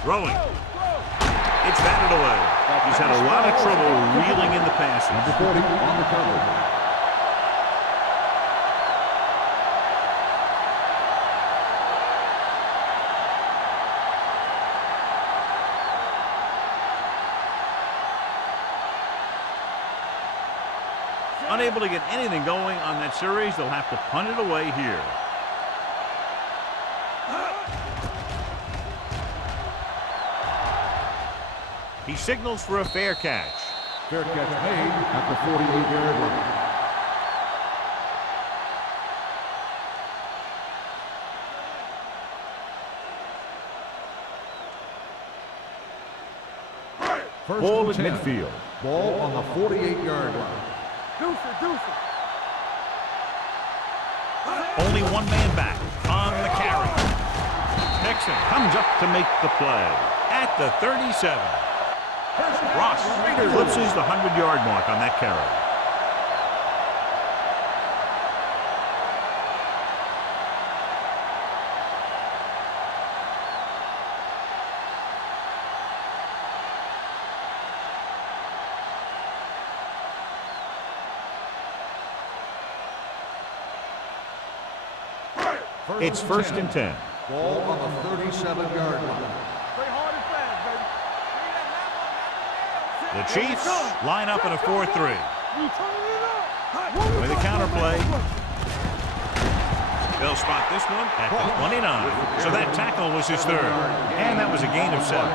Throwing. It's batted away. He's had a lot of trouble reeling in the passes. Number 40 on the cover. Unable to get anything going on that series, they'll have to punt it away here. He signals for a fair catch. Fair catch made at the 48-yard line. Ball at midfield. Ball on the 48-yard line. Deuce it. Only one man back on the carry. Nixon comes up to make the play at the 37. Ross eclipses the 100-yard mark on that carry. It's first and 10. Ball on the 37-yard line. Play hard and fast, baby. The Chiefs line up in a 4-3. With a counter play. They'll spot this one at the 29. So that tackle was his third. And that was a gain of 7.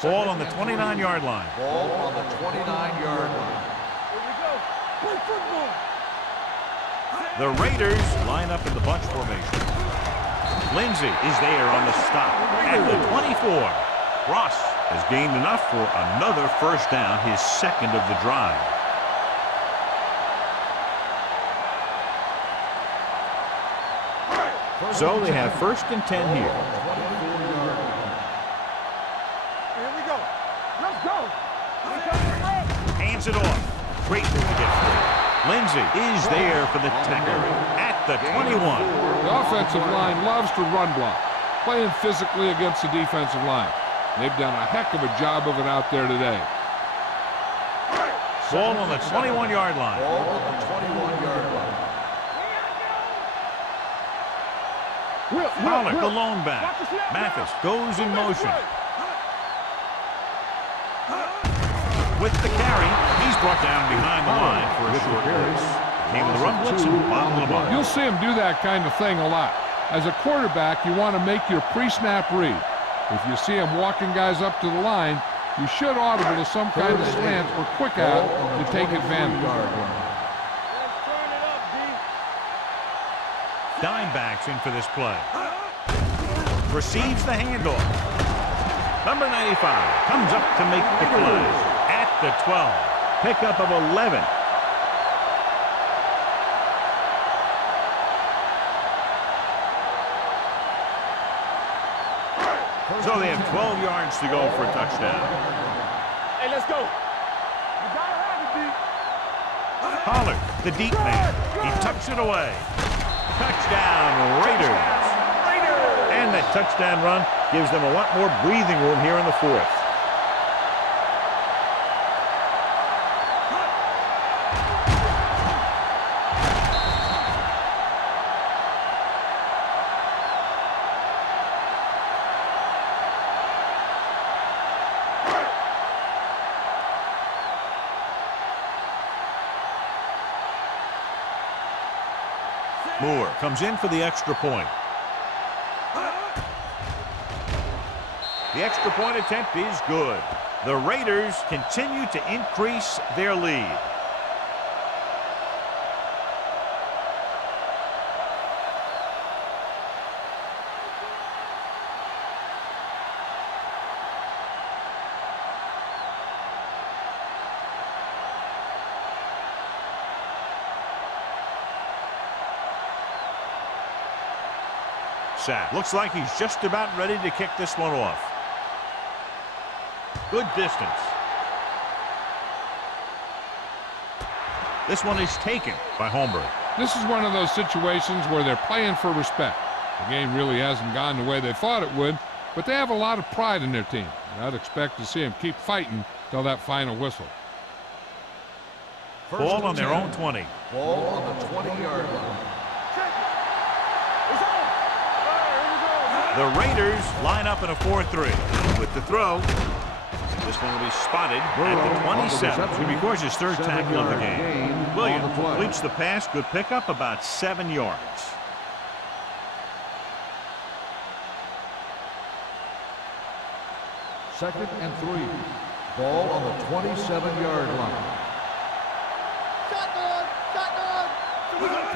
Ball on the 29-yard line. Ball on the 29-yard line. Here we go. Play football. The Raiders line up in the bunch formation. Lindsey is there on the stop at the 24. Ross has gained enough for another first down, his second of the drive. So they have first and 10 here. Here we go. Let's go. Hands it off. Great move to get free. Lindsey is there for the tackle at the 21. The offensive line loves to run block, playing physically against the defensive line. They've done a heck of a job of it out there today. Ball on the 21-yard line. Ball on the 21-yard line. Pollard, the lone back. Mathis goes in motion. With the carry, he's brought down behind the line for a short race. Came with the run blitz and bottled him up. You'll see him do that kind of thing a lot. As a quarterback, you want to make your pre-snap read. If you see him walking guys up to the line, you should audible to some kind of slant or quick out to take advantage. Let's turn it up, D. Dime backs in for this play. Receives the handoff. Number 95 comes up to make the play at the 12. Pickup of 11. So they have 12 yards to go for a touchdown. Hey, let's go. You gotta have it, D. Pollard, the deep man. He tucks it away. Touchdown, Raiders. And that touchdown run gives them a lot more breathing room here in the fourth. Moore comes in for the extra point. The extra point attempt is good. The Raiders continue to increase their lead. Sack. Looks like he's just about ready to kick this one off. Good distance. This one is taken by Holmberg. This is one of those situations where they're playing for respect. The game really hasn't gone the way they thought it would, but they have a lot of pride in their team. And I'd expect to see them keep fighting till that final whistle. Ball on their own 20. Ball on the 20-yard line. The Raiders line up in a 4-3 with the throw. This one will be spotted at the 27. He records his third tackle of the game. Williams completes the pass. Good pickup, about 7 yards. Second and 3. Ball on the 27-yard line.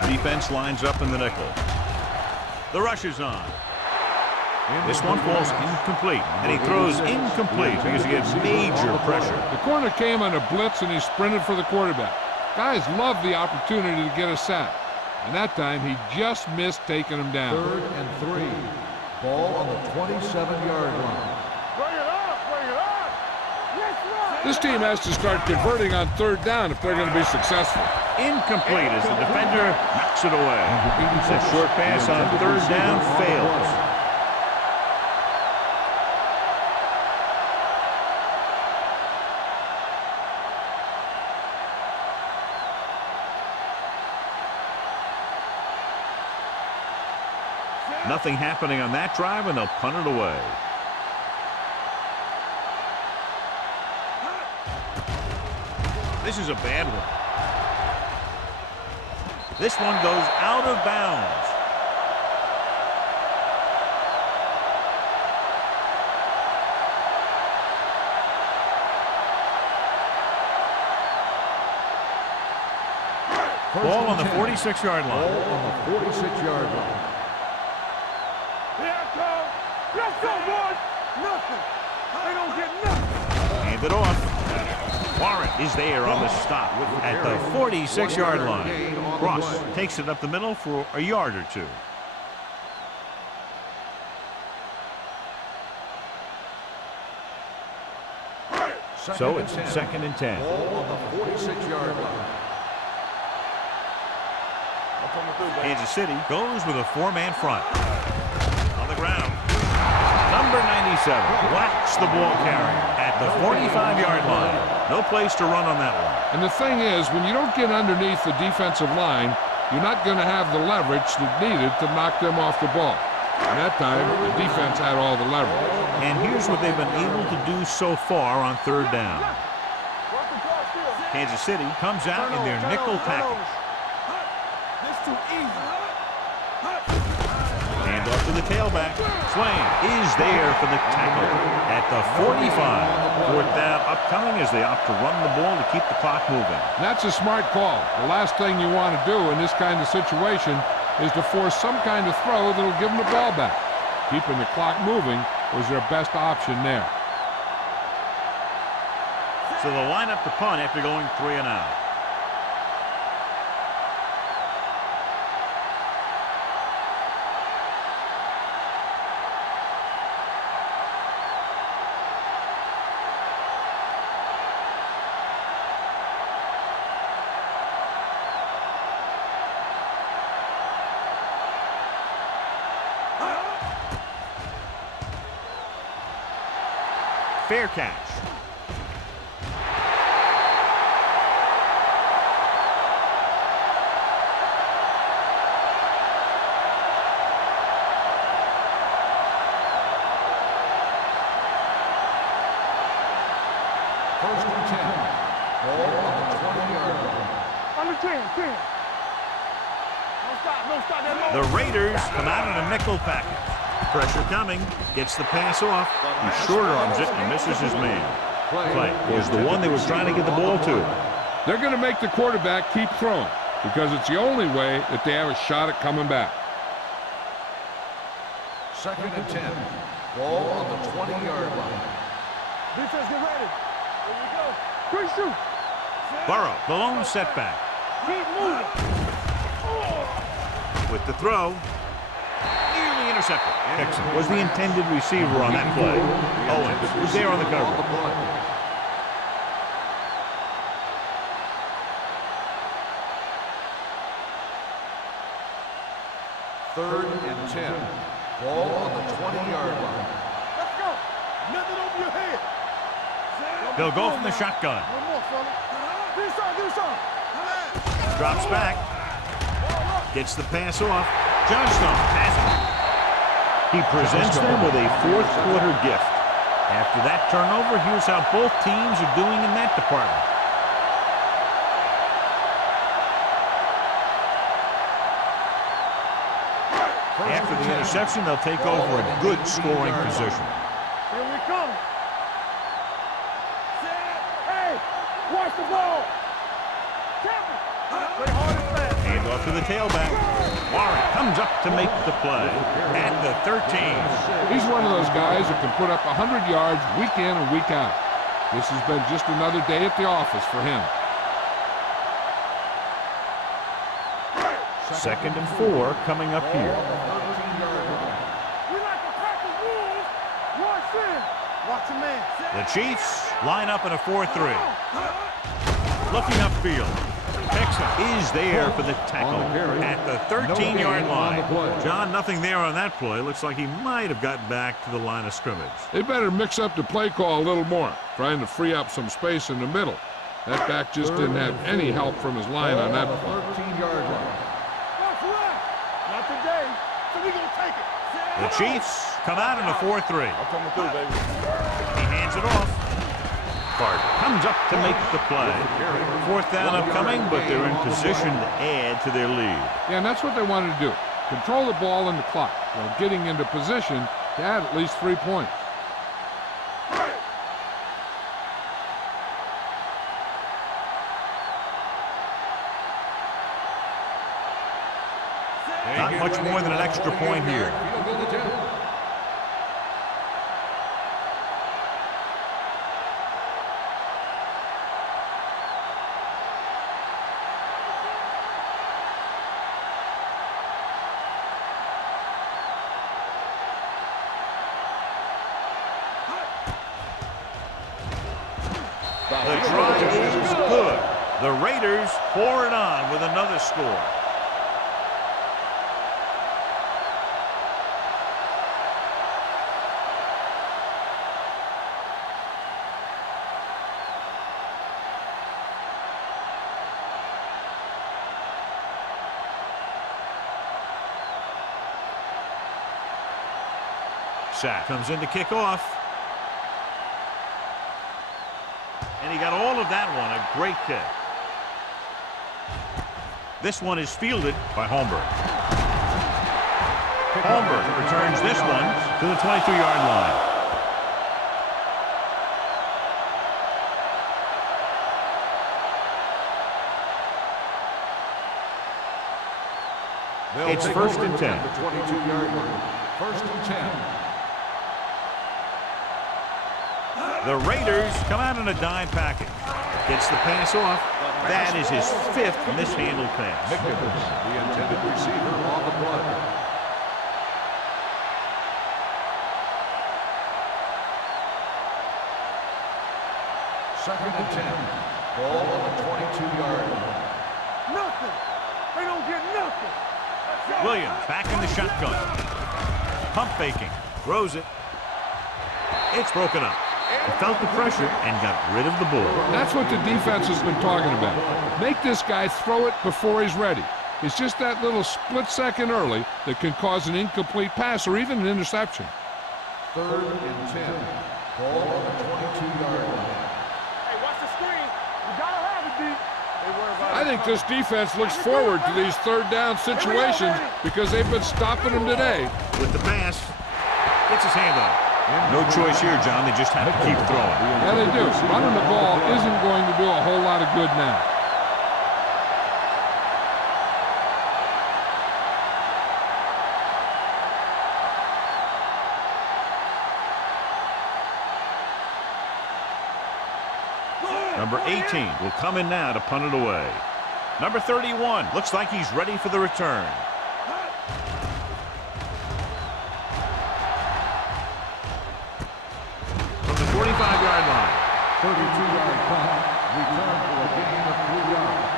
The defense lines up in the nickel. The rush is on. This one falls incomplete, and he throws incomplete because he gets major pressure. The corner came on a blitz, and he sprinted for the quarterback. Guys love the opportunity to get a sack, and that time he just missed taking him down. 3rd and 3. Ball on the 27-yard line. Bring it up, bring it up. Yes, sir. This team has to start converting on 3rd down if they're going to be successful. Incomplete as the defender knocks it away. That short pass on 3rd down fails. Nothing happening on that drive, and they'll punt it away. This is a bad one. This one goes out of bounds. Ball on the 46-yard line. Ball on the 46-yard line. Here it comes. Let's go, boys. Nothing. They don't get nothing. Hand it off. Warren is there on the stop at the 46-yard line. Ross takes it up the middle for a yard or two. So it's 2nd and 10. Ball on the 46-yard line. Kansas City goes with a 4-man front. On the ground. Number 97 whacks the ball carrier at the 45-yard line. No place to run on that one. And the thing is, when you don't get underneath the defensive line, you're not going to have the leverage that's needed to knock them off the ball. And that time, the defense had all the leverage. And here's what they've been able to do so far on 3rd down. Kansas City comes out in their nickel package. This too easy. Hand off to the tailback. Swain is there for the tackle at the 45. 4th down upcoming as they opt to run the ball to keep the clock moving. That's a smart call. The last thing you want to do in this kind of situation is to force some kind of throw that'll give them the ball back. Keeping the clock moving was their best option there. So they'll line up the punt after going 3 and out. Fair catch. First and 10. Ball on the 20-yard line. Under 10. Don't stop that moment. The Raiders come out in a nickel package. Pressure coming. Gets the pass off. He short arms it and misses his man. Play was the one they were trying to get the ball to. They're going to make the quarterback keep throwing because it's the only way that they have a shot at coming back. 2nd and 10. Ball on the 20-yard line. Defense, get ready. Here we go. Quick shoot. Burrow, the lone setback. Keep moving. With the throw. Nearly intercepted. Hickson was the intended receiver on that play. Owens was there on the cover. Third and 10. Ball on the 20-yard line. Let's go. Nothing over your head. They'll go from the shotgun. One more, fella. Do something. Drops back. Gets the pass off. Johnstone has it. He presents them with a 4th quarter gift. After that turnover, here's how both teams are doing in that department. After the interception, they'll take over a good scoring position. Here we come. Hey, watch the ball. Play hard and fast. And Handoff to the tailback. Warren comes up to make the play at the 13. He's one of those guys that can put up 100 yards week in and week out. This has been just another day at the office for him. 2nd and 4 coming up here. We like to crack the wolves. Watch in. Watch your man. The Chiefs line up in a 4-3. Looking upfield. Texan is there for the tackle at the 13-yard line. John, nothing there on that play. Looks like he might have gotten back to the line of scrimmage. They better mix up the play call a little more, trying to free up some space in the middle. That back just didn't have any help from his line on that play. 13-yard line. Not today. So we gonna take it. The Chiefs come out in a 4-3. I'm coming through, baby. He hands it off. Carter comes up to make the play. 4th down upcoming, but they're in position to add to their lead. Yeah, and that's what they wanted to do. Control the ball and the clock while getting into position to add at least 3 points. Not much more than an extra point here. The drive is good. The Raiders pour it on with another score. Sack comes in to kick off. And he got all of that one. A great kick. This one is fielded by Holmberg. Holmberg returns this one to the 22-yard line. It's 1st and 10. The 22-yard line. 1st and 10. The Raiders come out in a dime package. Gets the pass off. That is his 5th mishandled pass. Mickens, the intended receiver on the play. Second and 10. Ball on the 22-yard line. Nothing. They don't get nothing. Williams back in the shotgun. Pump faking. Throws it. It's broken up. He felt the pressure and got rid of the ball. That's what the defense has been talking about. Make this guy throw it before he's ready. It's just that little split second early that can cause an incomplete pass or even an interception. 3rd and 10. Ball on the 22-yard line. Hey, watch the screen. You gotta have it, D. They worry about I think this defense looks forward to these 3rd down situations because they've been stopping them today. With the pass, gets his hand on it. No choice here, John. They just have to keep throwing. Yeah, they do. Running the ball isn't going to do a whole lot of good now. Number 18 will come in now to punt it away. Number 31 looks like he's ready for the return. From the 45-yard line. 32-yard punt. Return for a gain of 3 yards.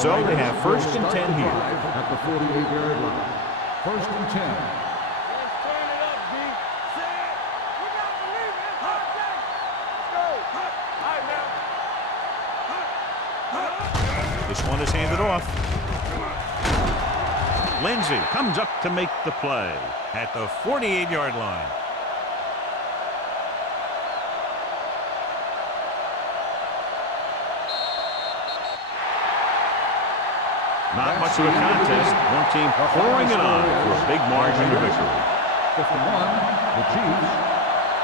So they have 1st and 10 here. At the 48-yard line. 1st and 10. Let's turn it up, D. Set. We got to believe it. Hot day. Let's go. All right, now. This one is handed off. Lindsey comes up to make the play at the 48-yard line. Not much of a contest. One team pouring it on for a big margin of victory. 51, the Chiefs.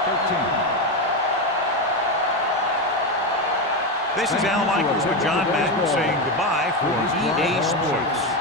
13. This is Al Michaels with John Madden saying goodbye for EA Sports.